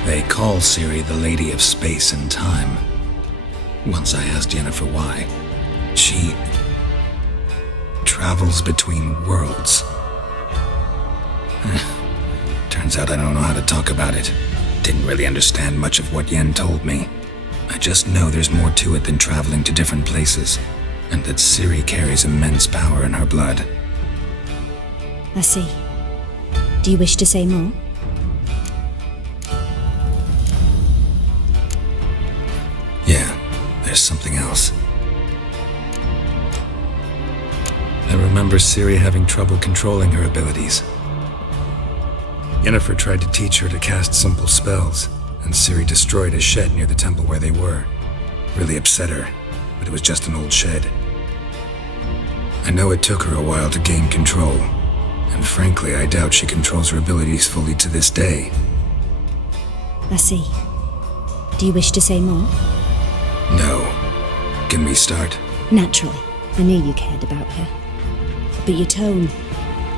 They call Ciri the Lady of Space and Time. Once I asked Yennefer why. She travels between worlds. Turns out I don't know how to talk about it. Didn't really understand much of what Yen told me. I just know there's more to it than traveling to different places, and that Ciri carries immense power in her blood. I see. Do you wish to say more? Yeah, there's something else. I remember Ciri having trouble controlling her abilities. Yennefer tried to teach her to cast simple spells, and Ciri destroyed a shed near the temple where they were. Really upset her, but it was just an old shed. I know it took her a while to gain control, and frankly, I doubt she controls her abilities fully to this day. I see. Do you wish to say more? No. Can we start? Naturally. I knew you cared about her. But your tone,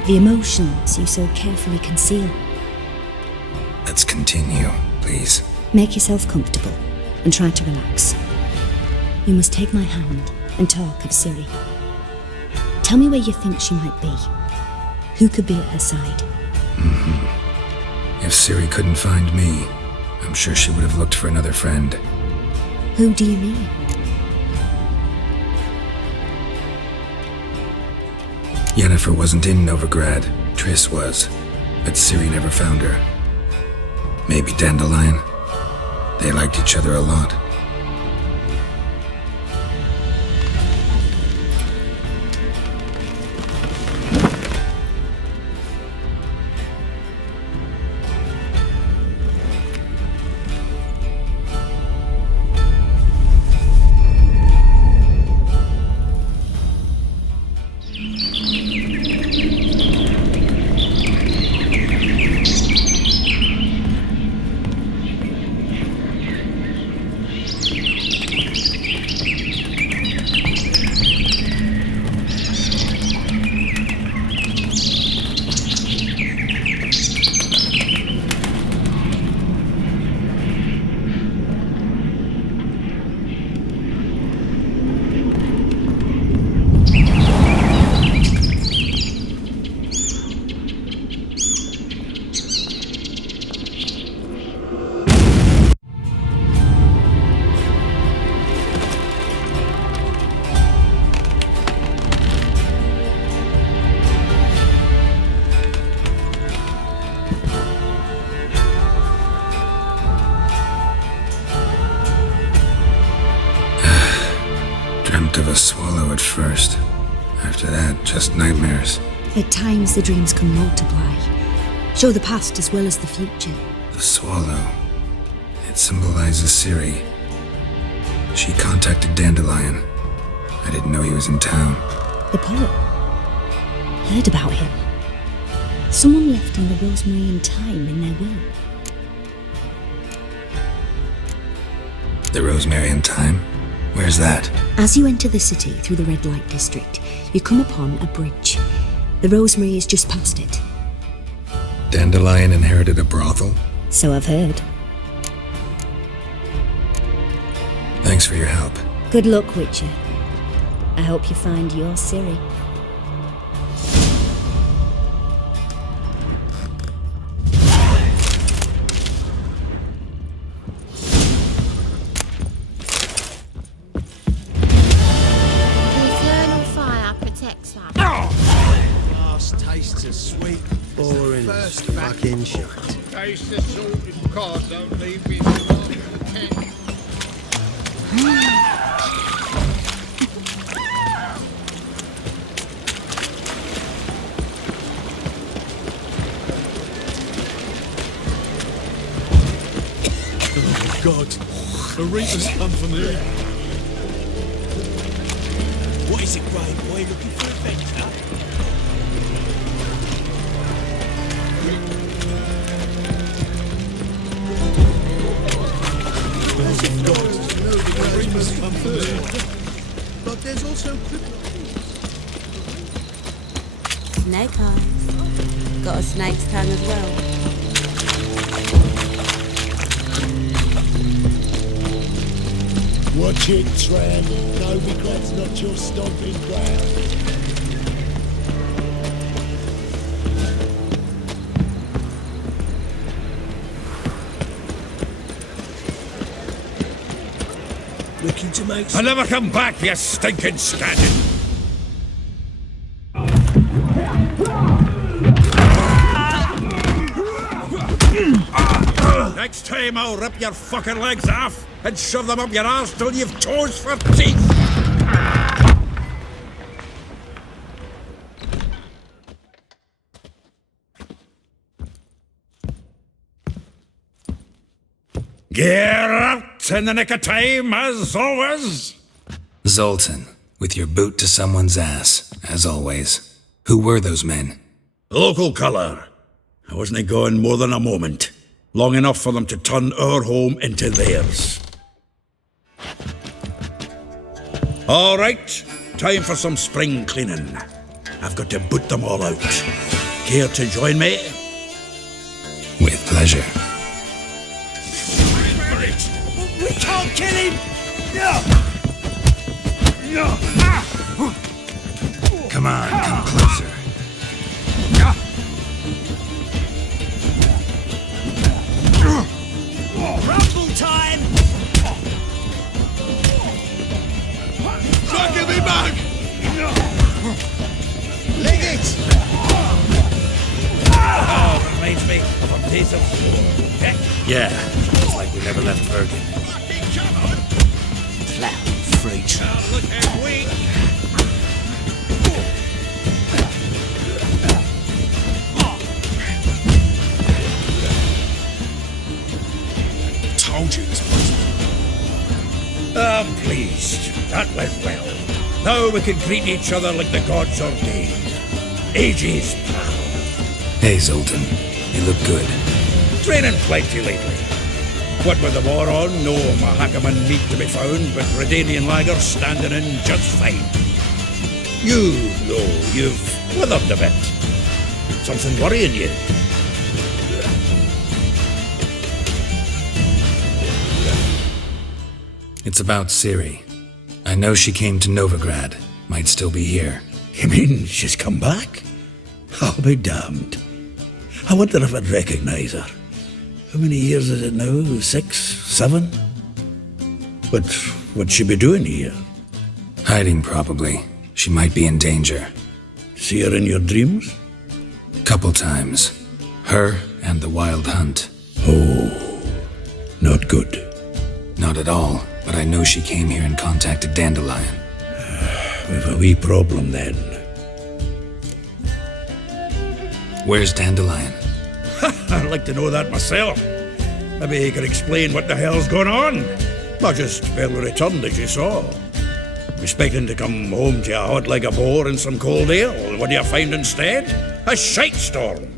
the emotions you so carefully conceal. Let's continue, please. Make yourself comfortable and try to relax. You must take my hand and talk of Ciri. Tell me where you think she might be. Who could be at her side? If Ciri couldn't find me, I'm sure she would have looked for another friend. Who do you mean? Yennefer wasn't in Novigrad. Triss was, but Ciri never found her. Maybe Dandelion. They liked each other a lot. Dreamt of a swallow at first. After that, just nightmares. At times, the dreams can multiply. Show the past as well as the future. The swallow. It symbolizes Ciri. She contacted Dandelion. I didn't know he was in town. The poet. Heard about him. Someone left him the rosemary and thyme in their will. The rosemary and thyme? Where's that? As you enter the city through the red light district, you come upon a bridge. The rosemary is just past it. Dandelion inherited a brothel? So I've heard. Thanks for your help. Good luck, Witcher. I hope you find your Ciri. Tastes of sweet, boring, fucking shit. Taste the salted cod, don't leave me alone. Oh God, the Reaper's come for me. What is it, Grey Boy? Looking for adventure? But there's also Snake eyes. Got a snake's tongue as well. Watch it, Tram. Novigrad's not your stomping ground. Looking to make I'll never come back, you stinking standing. Next time I'll rip your fucking legs off and shove them up your arse till you've toes for teeth. Geralt in the nick of time, as always. Zoltan, with your boot to someone's ass, as always. Who were those men? Local colour. I wasn't going more than a moment. Long enough for them to turn our home into theirs. All right, time for some spring cleaning. I've got to boot them all out. Care to join me? With pleasure. We can't kill him! No! No! Come on, come closer. Rumble time! Try to get me back! Leg it! Oh, reminds me of a piece of sword. Yeah, it's like we never left Bergen. Clown freaks. Look at we. Told you this place. I'm pleased. That went well. Now we can greet each other like the gods ordained. Ages, pal. Hey, Zoltan. You look good. Training plenty lately. What with the war on, no Mahakaman meat to be found, but Redanian lager standing in just fine. You, though, you've withered a bit. Something worrying you? It's about Ciri. I know she came to Novigrad. Might still be here. You mean she's come back? I'll be damned. I wonder if I'd recognise her. How many years is it now? 6, 7? But what'd she be doing here? Hiding, probably. She might be in danger. See her in your dreams? Couple times. Her and the Wild Hunt. Oh, not good. Not at all, but I know she came here and contacted Dandelion. We've a wee problem then. Where's Dandelion? I'd like to know that myself. Maybe he could explain what the hell's going on. Not just barely returned, as you saw. Expecting to come home to you hot like a boar and some cold ale. What do you find instead? A shite storm.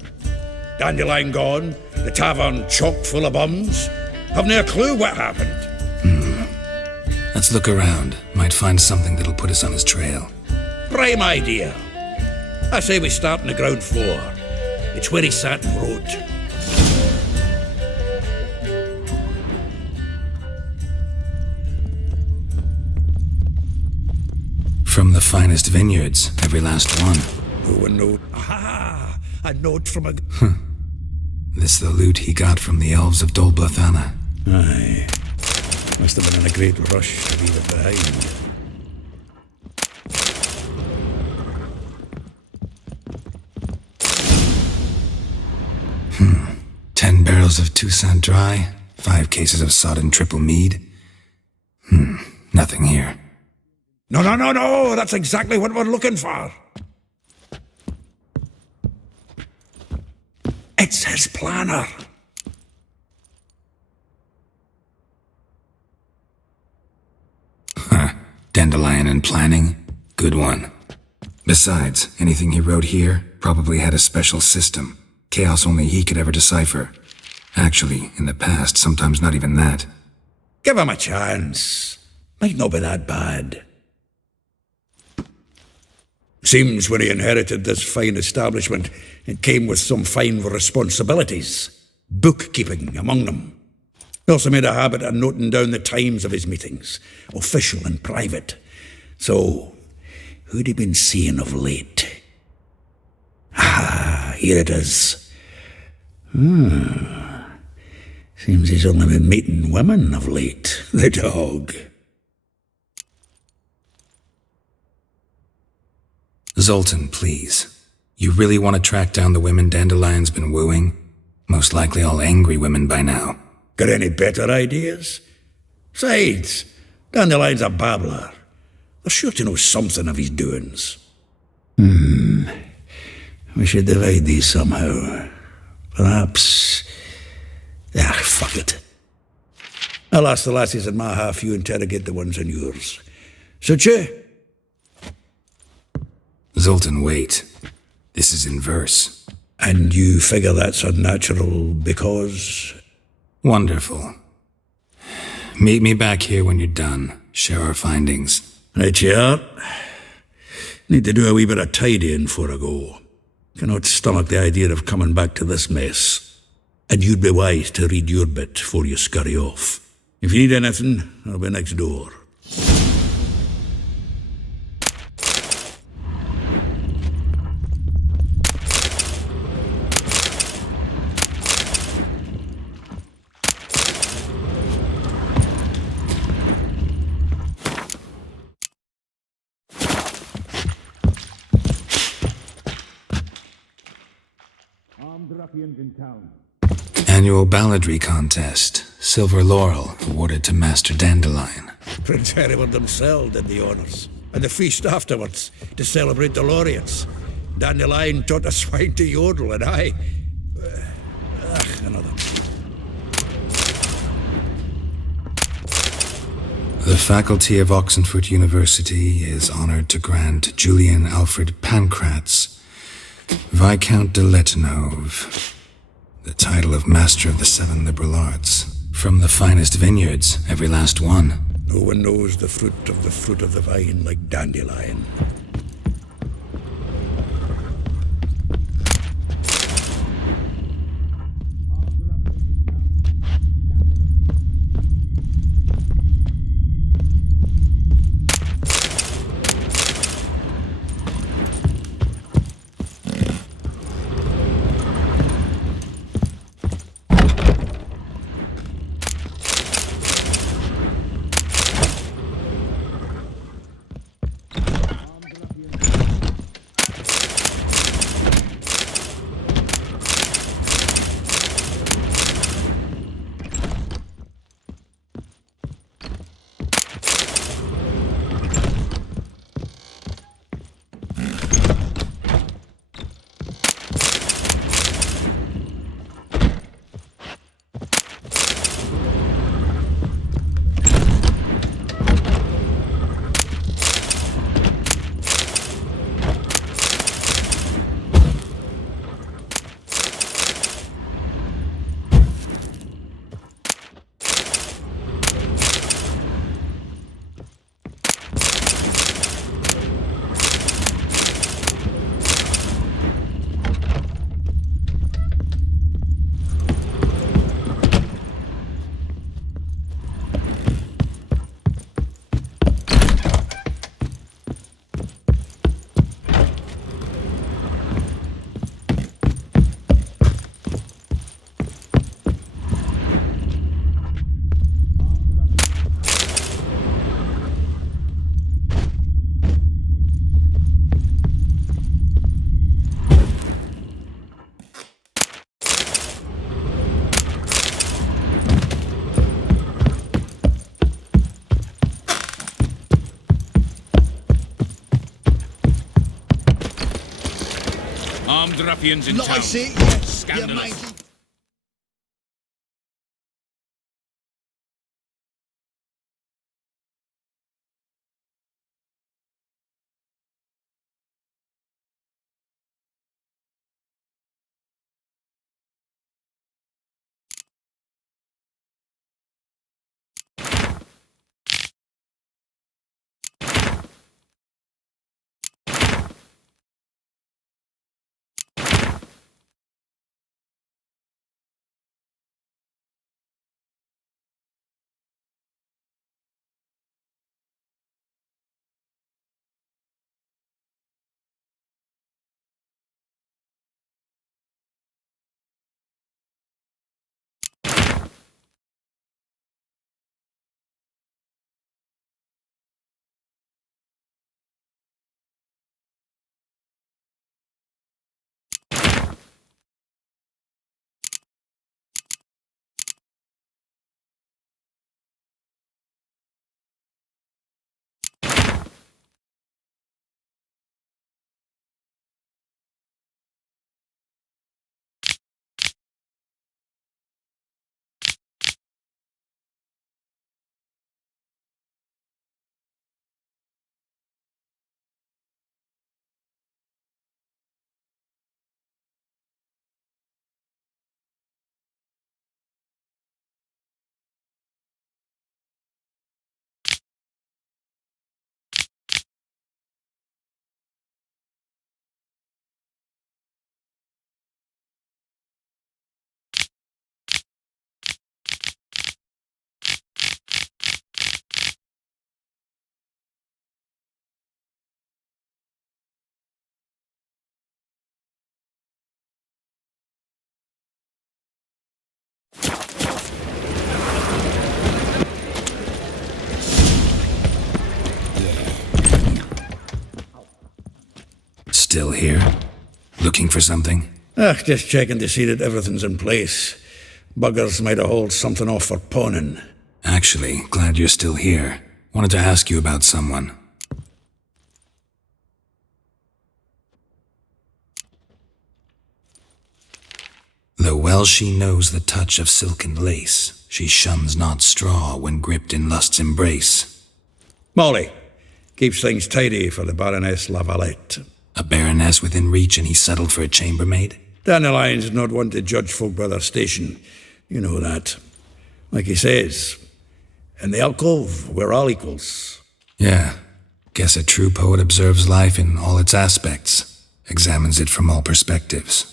Dandelion gone, the tavern chock full of bums. Haven't a clue what happened. Let's look around. Might find something that'll put us on his trail. Prime idea. I say we start on the ground floor. It's where he sat and wrote. From the finest vineyards, every last one. Oh, a note. Aha! A note from a... This the loot he got from the elves of Dol Blathanna. Aye. Must have been in a great rush to leave it behind. 10 barrels of Toussaint Dry, 5 cases of sodden triple mead. Nothing here. No! That's exactly what we're looking for. It's his planner. Dandelion and planning? Good one. Besides, anything he wrote here probably had a special system. Chaos only he could ever decipher. Actually, in the past, sometimes not even that. Give him a chance. Might not be that bad. Seems when he inherited this fine establishment, it came with some fine responsibilities. Bookkeeping among them. He also made a habit of noting down the times of his meetings, official and private. So, who'd he been seeing of late? Ah, here it is. Seems he's only been meeting women of late, the dog. Zoltan, please. You really want to track down the women Dandelion's been wooing? Most likely all angry women by now. Got any better ideas? Besides, Dandelion's a babbler. They're sure to know something of his doings. We should divide these somehow. Perhaps... fuck it. I'll ask the lassies in my half, you interrogate the ones in yours. Suit you? Zoltan, wait. This is in verse. And you figure that's unnatural because... Wonderful. Meet me back here when you're done. Share our findings. Right you are. Need to do a wee bit of tidying before I go. Cannot stomach the idea of coming back to this mess. And you'd be wise to read your bit before you scurry off. If you need anything, I'll be next door. ruffians in town. Annual balladry contest. Silver laurel awarded to Master Dandelion. Prince Hereward himself did the honours. And the feast afterwards, to celebrate the laureates. Dandelion taught a swine to yodel, and I... another. The faculty of Oxenford University is honoured to grant Julian Alfred Pancratz, Viscount de Letenove, the title of Master of the Seven Liberal Arts. From the finest vineyards, every last one. No one knows the fruit of the vine like Dandelion. Armed ruffians in town. Nice it, yes. Scandalous. Still here? Looking for something? Just checking to see that everything's in place. Buggers might have hauled something off for pawning. Actually, glad you're still here. Wanted to ask you about someone. Though well she knows the touch of silken lace, she shuns not straw when gripped in lust's embrace. Molly, keeps things tidy for the Baroness Lavalette. A baroness within reach and he settled for a chambermaid? Dandelion's not one to judge folk by their station. You know that. Like he says, in the alcove, we're all equals. Yeah. Guess a true poet observes life in all its aspects, examines it from all perspectives.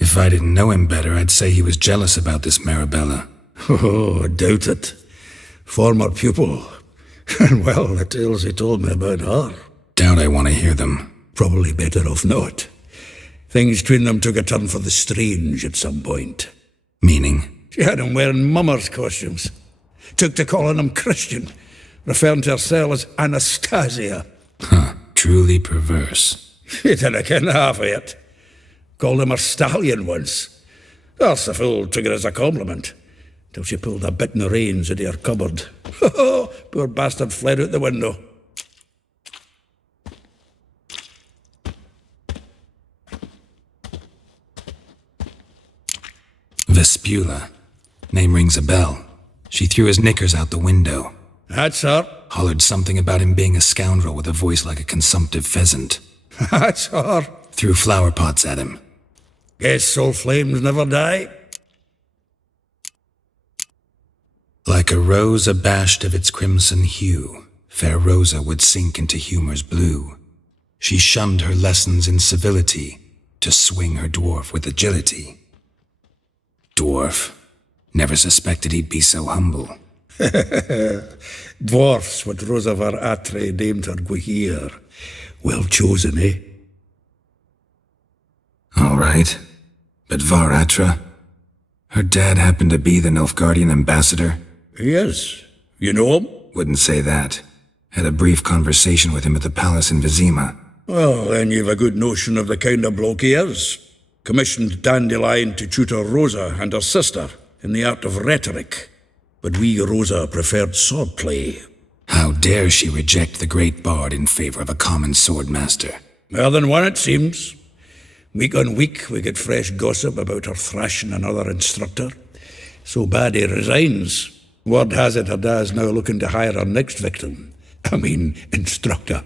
If I didn't know him better, I'd say he was jealous about this Marabella. Oh, I doubt it. Former pupil. And well, the tales he told me about her. Doubt I want to hear them. Probably better off not. Things between them took a turn for the strange at some point. Meaning? She had him wearing mummers' costumes. Took to calling him Christian, referring to herself as Anastasia. Huh, truly perverse. He didn't ken half of it. Called him her stallion once. Else the fool took it as a compliment, till she pulled a bit in the reins into her cupboard. Poor bastard fled out the window. Vespula. Name rings a bell. She threw his knickers out the window. That's her. Hollered something about him being a scoundrel with a voice like a consumptive pheasant. That's her. Threw flower pots at him. Guess soul flames never die. Like a rose abashed of its crimson hue, fair Rosa would sink into humor's blue. She shunned her lessons in civility to swing her dwarf with agility. Dwarf. Never suspected he'd be so humble. Dwarfs what Rosa var Atre deemed her Guihir. Well chosen, eh? All right. But Var Atra? Her dad happened to be the Nilfgaardian ambassador? He is. You know him? Wouldn't say that. Had a brief conversation with him at the palace in Vizima. Well, then you've a good notion of the kind of bloke he is. Commissioned Dandelion to tutor Rosa and her sister in the art of rhetoric. But we Rosa preferred swordplay. How dare she reject the great bard in favor of a common swordmaster? More than one, it seems. Week on week, we get fresh gossip about her thrashing another instructor. So bad he resigns. Word has it her dad's now looking to hire her next victim. Instructor.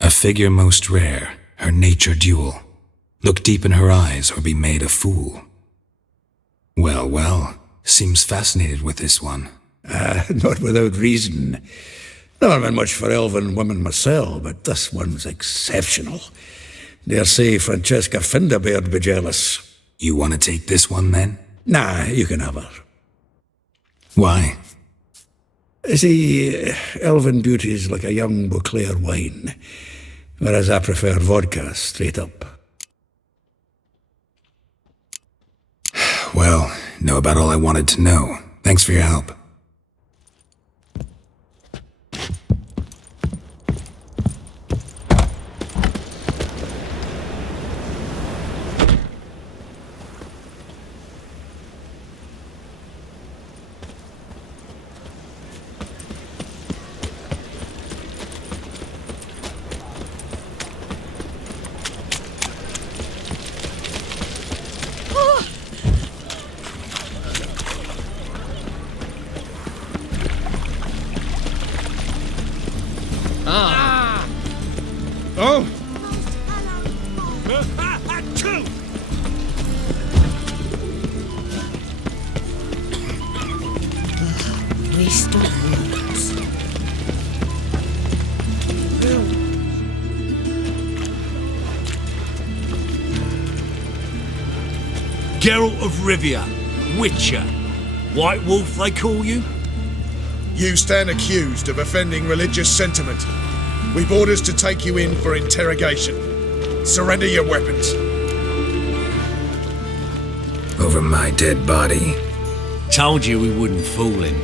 A figure most rare, her nature dual. Look deep in her eyes or be made a fool. Well, seems fascinated with this one. Not without reason. Never been much for elven women myself, but this one's exceptional. Dare say Francesca Finderbeard be jealous. You want to take this one, then? Nah, you can have her. Why? See, elven beauty's like a young Beauclair wine, whereas I prefer vodka straight up. Well, know about all I wanted to know. Thanks for your help. Geralt of Rivia, Witcher. White Wolf, they call you? You stand accused of offending religious sentiment. We've orders to take you in for interrogation. Surrender your weapons. Over my dead body. Told you we wouldn't fool him.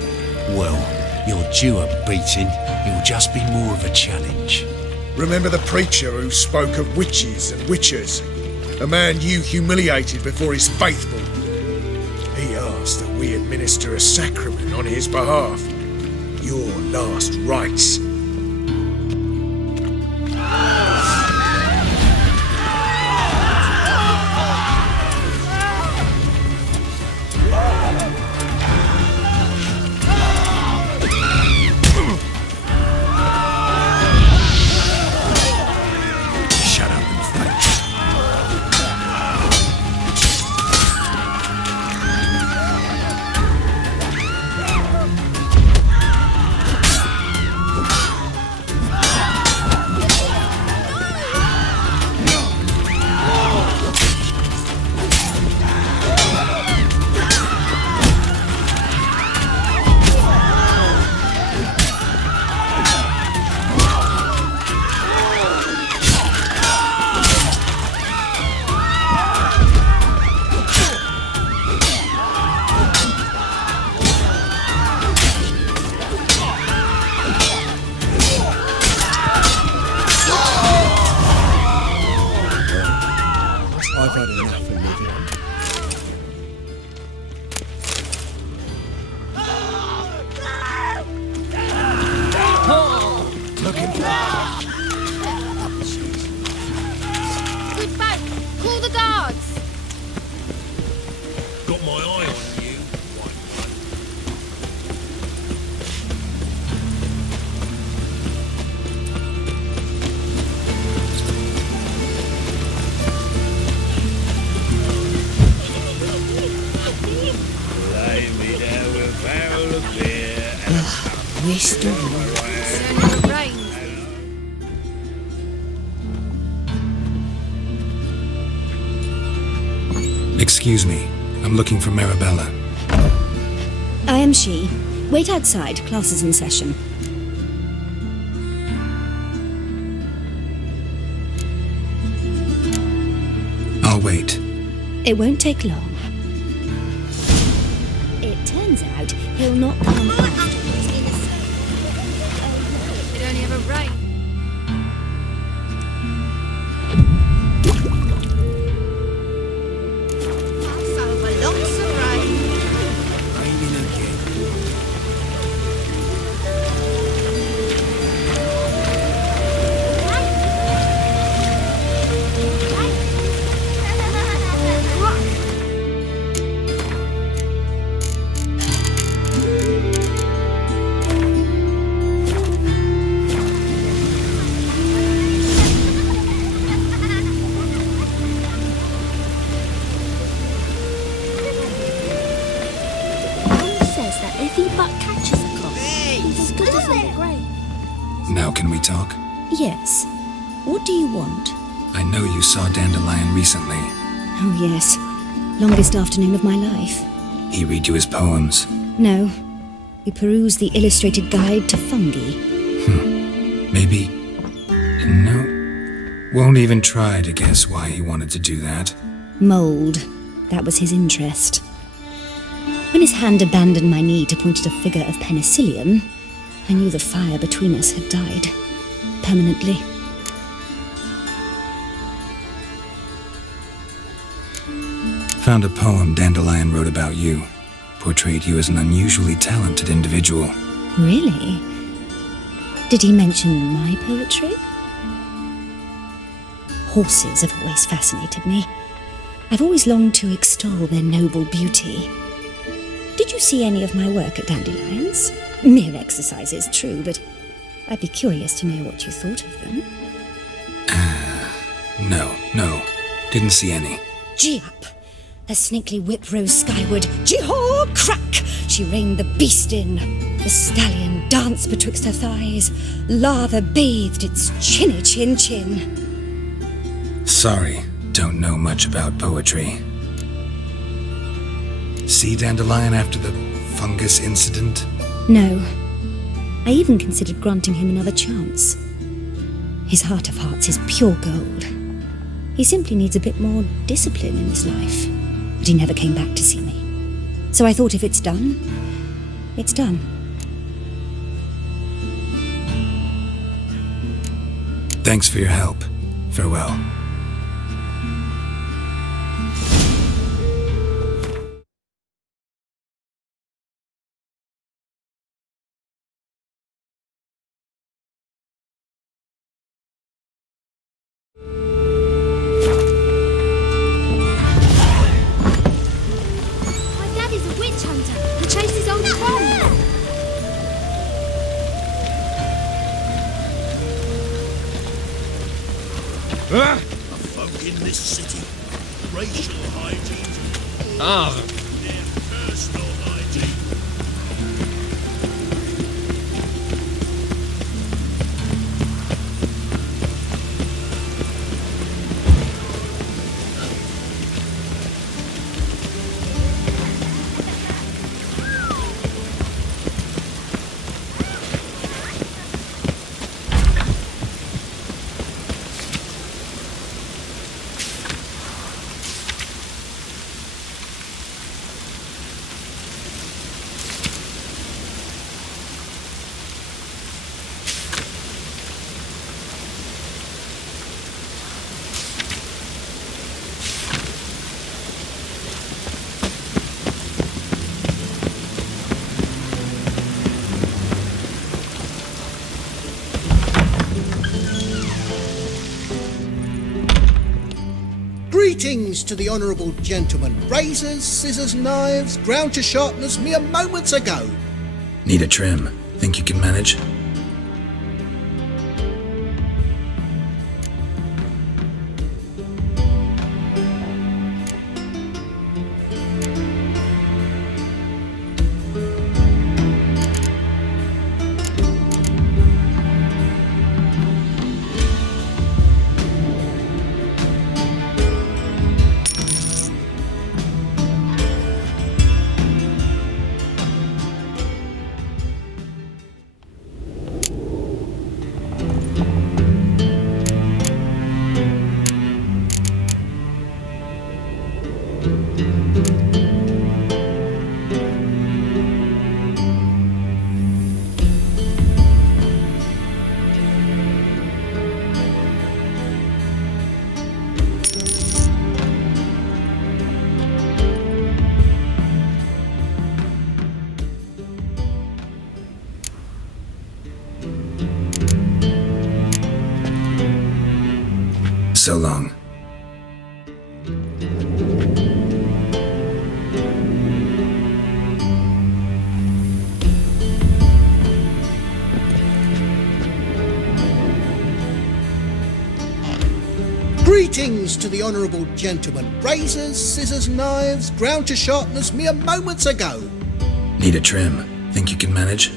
Well, you're due a beating. It'll just be more of a challenge. Remember the preacher who spoke of witches and witchers? A man you humiliated before his faithful. He asked that we administer a sacrament on his behalf. Your last rites. I've had enough of living. Looking Good back! Call the guards! Got my eye on you. Lay me there with a barrel of beer and Waste of Excuse me. I'm looking for Marabella. I am she. Wait outside. Class is in session. I'll wait. It won't take long. It turns out he'll not come afterwards in a It only ever rained. Lots of rain. Raining again. If he but catches a cock, he's as good as in the grave. Now can we talk? Yes. What do you want? I know you saw Dandelion recently. Oh, yes. Longest afternoon of my life. He read you his poems. No. We perused the illustrated guide to fungi. Maybe... No. Won't even try to guess why he wanted to do that. Mould. That was his interest. When his hand abandoned my knee to point at a figure of penicillium, I knew the fire between us had died. Permanently. Found a poem Dandelion wrote about you. Portrayed you as an unusually talented individual. Really? Did he mention my poetry? Horses have always fascinated me. I've always longed to extol their noble beauty. Did you see any of my work at Dandelions? Mere exercises, true, but I'd be curious to know what you thought of them. No. Didn't see any. Gee up! Her snakely whip rose skyward. Gee-haw! Crack! She reined the beast in. The stallion danced betwixt her thighs. Lather bathed its chinny chin. Sorry, don't know much about poetry. See Dandelion after the fungus incident? No. I even considered granting him another chance. His heart of hearts is pure gold. He simply needs a bit more discipline in his life. But he never came back to see me. So I thought if it's done, it's done. Thanks for your help. Farewell. My daddy's a witch hunter. The chase is on fun. A folk in this city. Racial hygiene. Their personal hygiene. Greetings to the honourable gentleman. Razors, scissors, knives, ground to sharpness mere moments ago. Need a trim. Think you can manage? So long. Greetings to the honourable gentleman. Razors, scissors, knives, ground to sharpness mere moments ago. Need a trim. Think you can manage?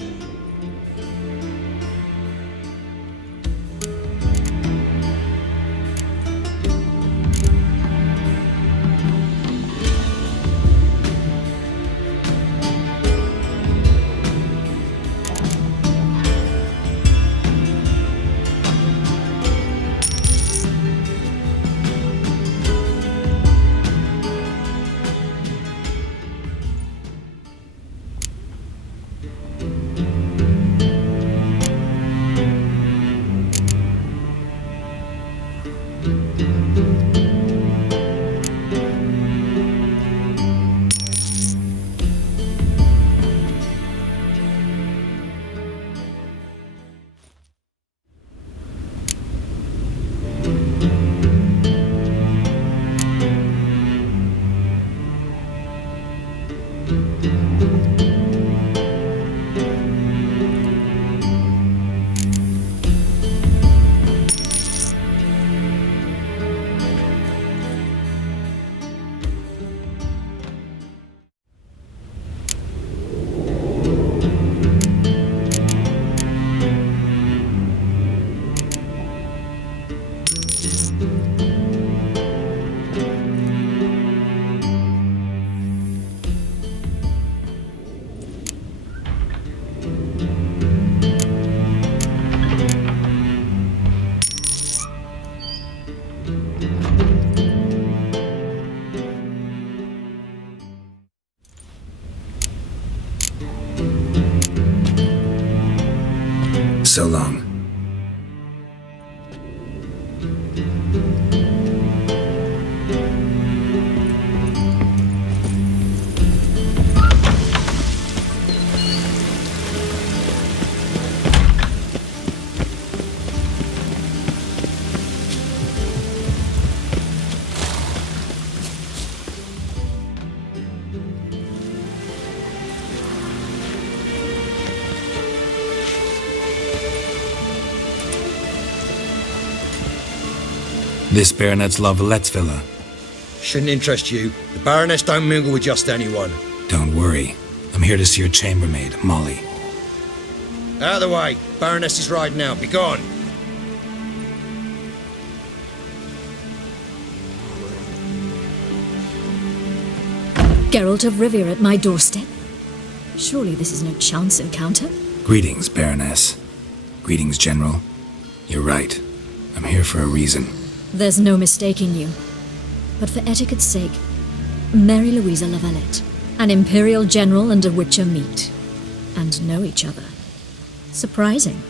So long. This baronet's love Letsvilla. Shouldn't interest you. The Baroness don't mingle with just anyone. Don't worry. I'm here to see your chambermaid, Molly. Out of the way. Baroness is riding out. Be gone. Geralt of Rivia at my doorstep? Surely this is no chance encounter? Greetings, Baroness. Greetings, General. You're right. I'm here for a reason. There's no mistaking you. But for etiquette's sake, Mary Louisa Lavalette, an Imperial General and a Witcher meet, and know each other. Surprising.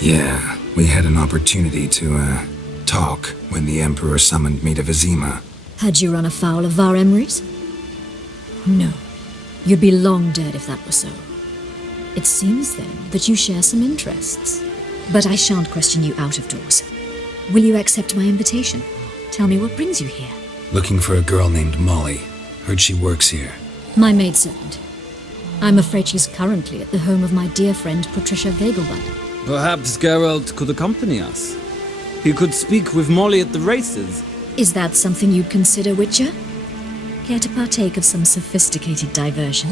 Yeah, we had an opportunity to, talk when the Emperor summoned me to Vizima. Had you run afoul of Var Emrys? No. You'd be long dead if that were so. It seems, then, that you share some interests. But I shan't question you out of doors. Will you accept my invitation? Tell me what brings you here. Looking for a girl named Molly. Heard she works here. My maidservant. I'm afraid she's currently at the home of my dear friend Patricia Vegelbud. Perhaps Geralt could accompany us. He could speak with Molly at the races. Is that something you'd consider, Witcher? Care to partake of some sophisticated diversion?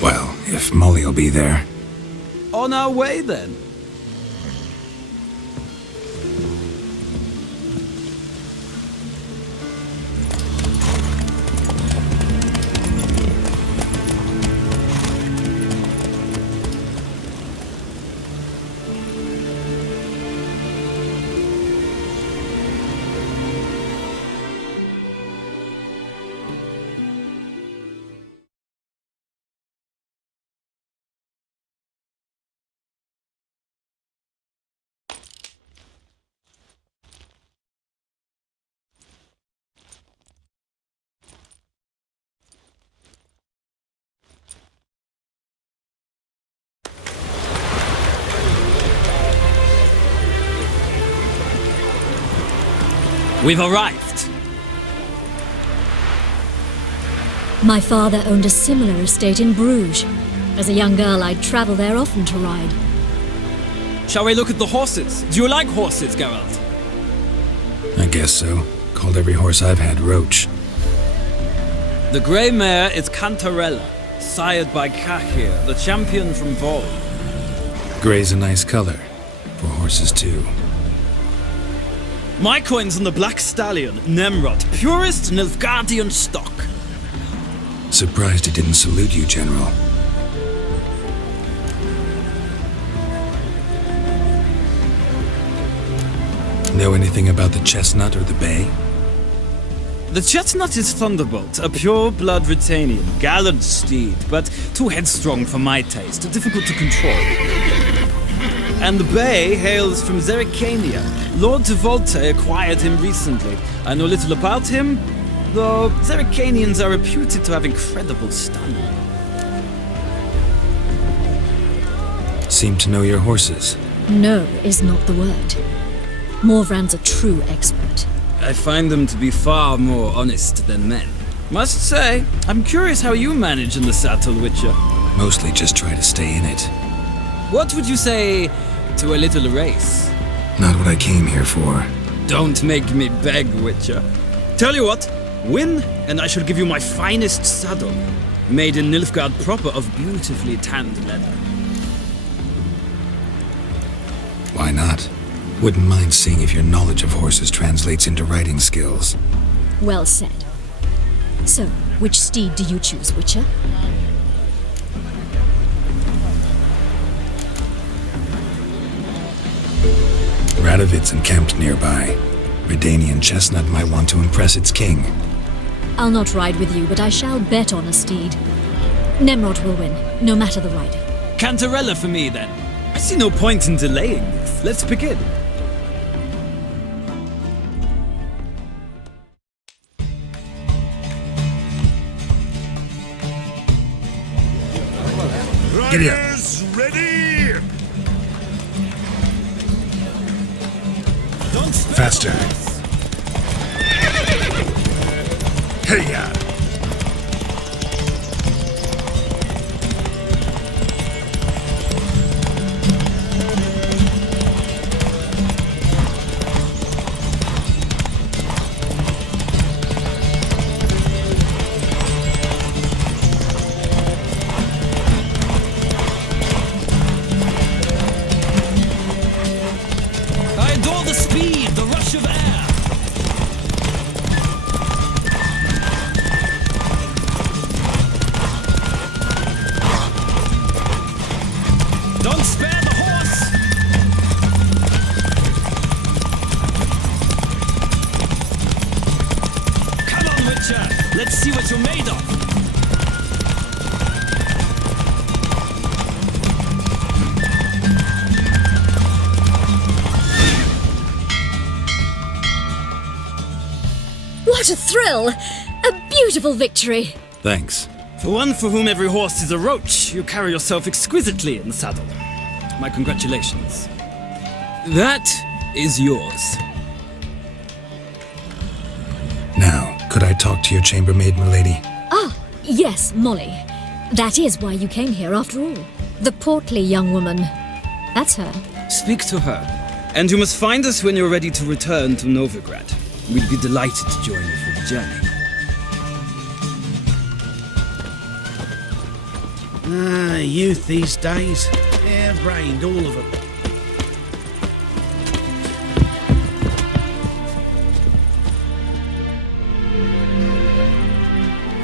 Well, if Molly'll be there. On our way, then. We've arrived. My father owned a similar estate in Bruges. As a young girl, I'd travel there often to ride. Shall we look at the horses? Do you like horses, Geralt? I guess so. Called every horse I've had Roach. The grey mare is Cantarella, sired by Cahir, the champion from Vol. Grey's a nice color. For horses, too. My coin's on the Black Stallion, Nemrod, purest Nilfgaardian stock. Surprised he didn't salute you, General. Know anything about the chestnut or the bay? The chestnut is Thunderbolt, a pure-blood Britannian, gallant steed, but too headstrong for my taste, difficult to control. And the bay hails from Zerrikania. Lord de Volte acquired him recently. I know little about him, though Zerrikanians are reputed to have incredible stamina. Seem to know your horses. No is not the word. Morvran's a true expert. I find them to be far more honest than men. Must say, I'm curious how you manage in the saddle, Witcher. Mostly just try to stay in it. What would you say to a little race? Not what I came here for. Don't make me beg, Witcher. Tell you what, win, and I shall give you my finest saddle, made in Nilfgaard proper of beautifully tanned leather. Why not? Wouldn't mind seeing if your knowledge of horses translates into riding skills. Well said. So, which steed do you choose, Witcher? Radovid's encamped nearby. Redanian chestnut might want to impress its king. I'll not ride with you, but I shall bet on a steed. Nemrod will win, no matter the rider. Cantarella for me, then. I see no point in delaying this. Let's begin. Giddy up. Ready! Faster. Hey-ya! I adore the speed, the rush of air. Don't spare the horse! Come on, Witcher! Let's see what you're made of! What a thrill! A beautiful victory! Thanks. For one for whom every horse is a roach, you carry yourself exquisitely in the saddle. My congratulations. That is yours. Now, could I talk to your chambermaid, milady? Ah, yes, Molly. That is why you came here after all. The portly young woman. That's her. Speak to her. And you must find us when you're ready to return to Novigrad. We'd be delighted to join you for the journey. Ah, youth these days. Hair-brained, all of them.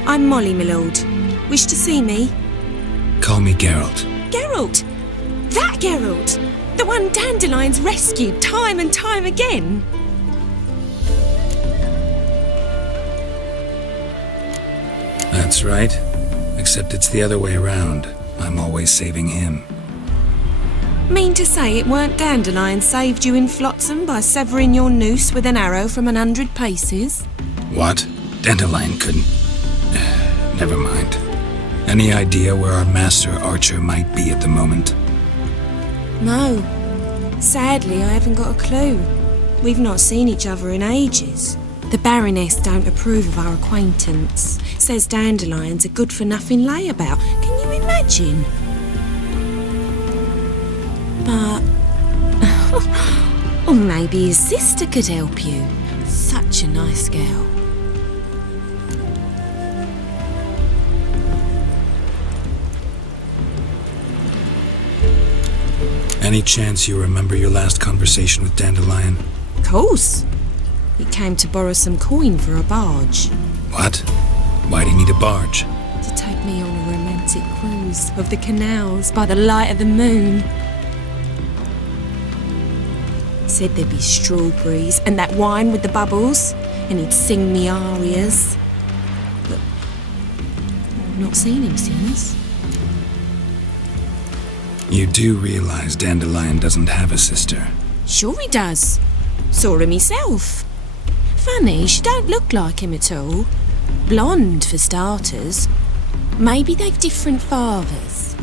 I'm Molly, my lord. Wish to see me? Call me Geralt. Geralt! That Geralt! The one Dandelion's rescued time and time again! That's right. Except it's the other way around. I'm always saving him. Mean to say it weren't Dandelion saved you in Flotsam by severing your noose with an arrow from 100 paces? What? Dandelion couldn't... Never mind. Any idea where our master archer might be at the moment? No. Sadly, I haven't got a clue. We've not seen each other in ages. The Baroness don't approve of our acquaintance. Says Dandelion's a good-for-nothing layabout. Can you imagine? But... or maybe his sister could help you. Such a nice girl. Any chance you remember your last conversation with Dandelion? Of course. He came to borrow some coin for a barge. What? Why do you need a barge? To take me on a romantic cruise of the canals by the light of the moon. Said there'd be strawberries and that wine with the bubbles, and he'd sing me arias. But I've not seen him since. You do realize Dandelion doesn't have a sister? Sure he does. Saw him myself. Funny, she don't look like him at all. Blonde, for starters. Maybe they've different fathers.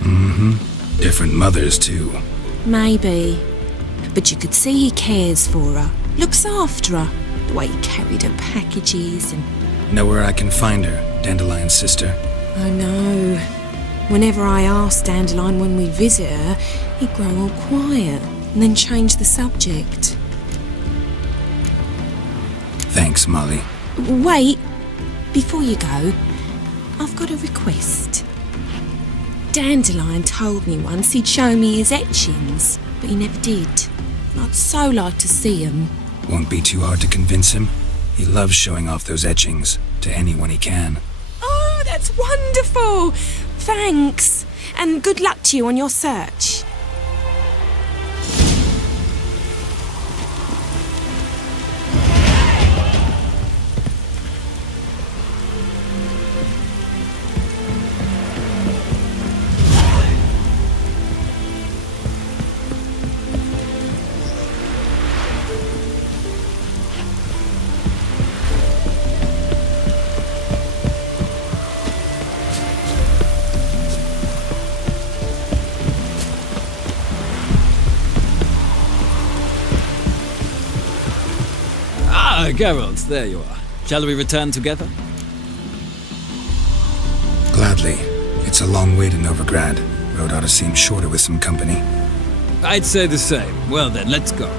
Mm-hmm. Different mothers, too. Maybe. But you could see he cares for her. Looks after her. The way he carried her packages and... Know where I can find her, Dandelion's sister? I know. Whenever I asked Dandelion when we'd visit her, he'd grow all quiet and then change the subject. Thanks, Molly. Wait, before you go, I've got a request. Dandelion told me once he'd show me his etchings, but he never did. I'd so like to see them. Won't be too hard to convince him. He loves showing off those etchings to anyone he can. Oh, that's wonderful! Thanks, and good luck to you on your search. Geralt, there you are. Shall we return together? Gladly. It's a long way to Novigrad. Road ought to seem shorter with some company. I'd say the same. Well then, let's go.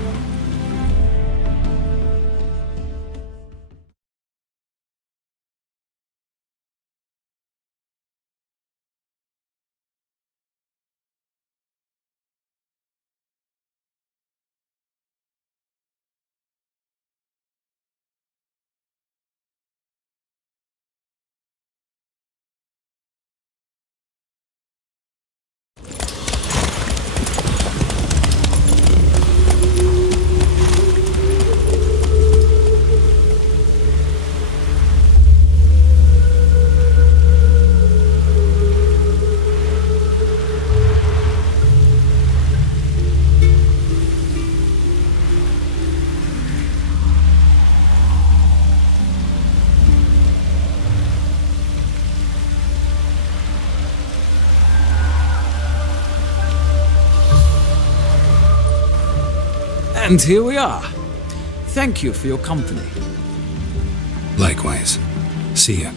And here we are. Thank you for your company. Likewise. See ya.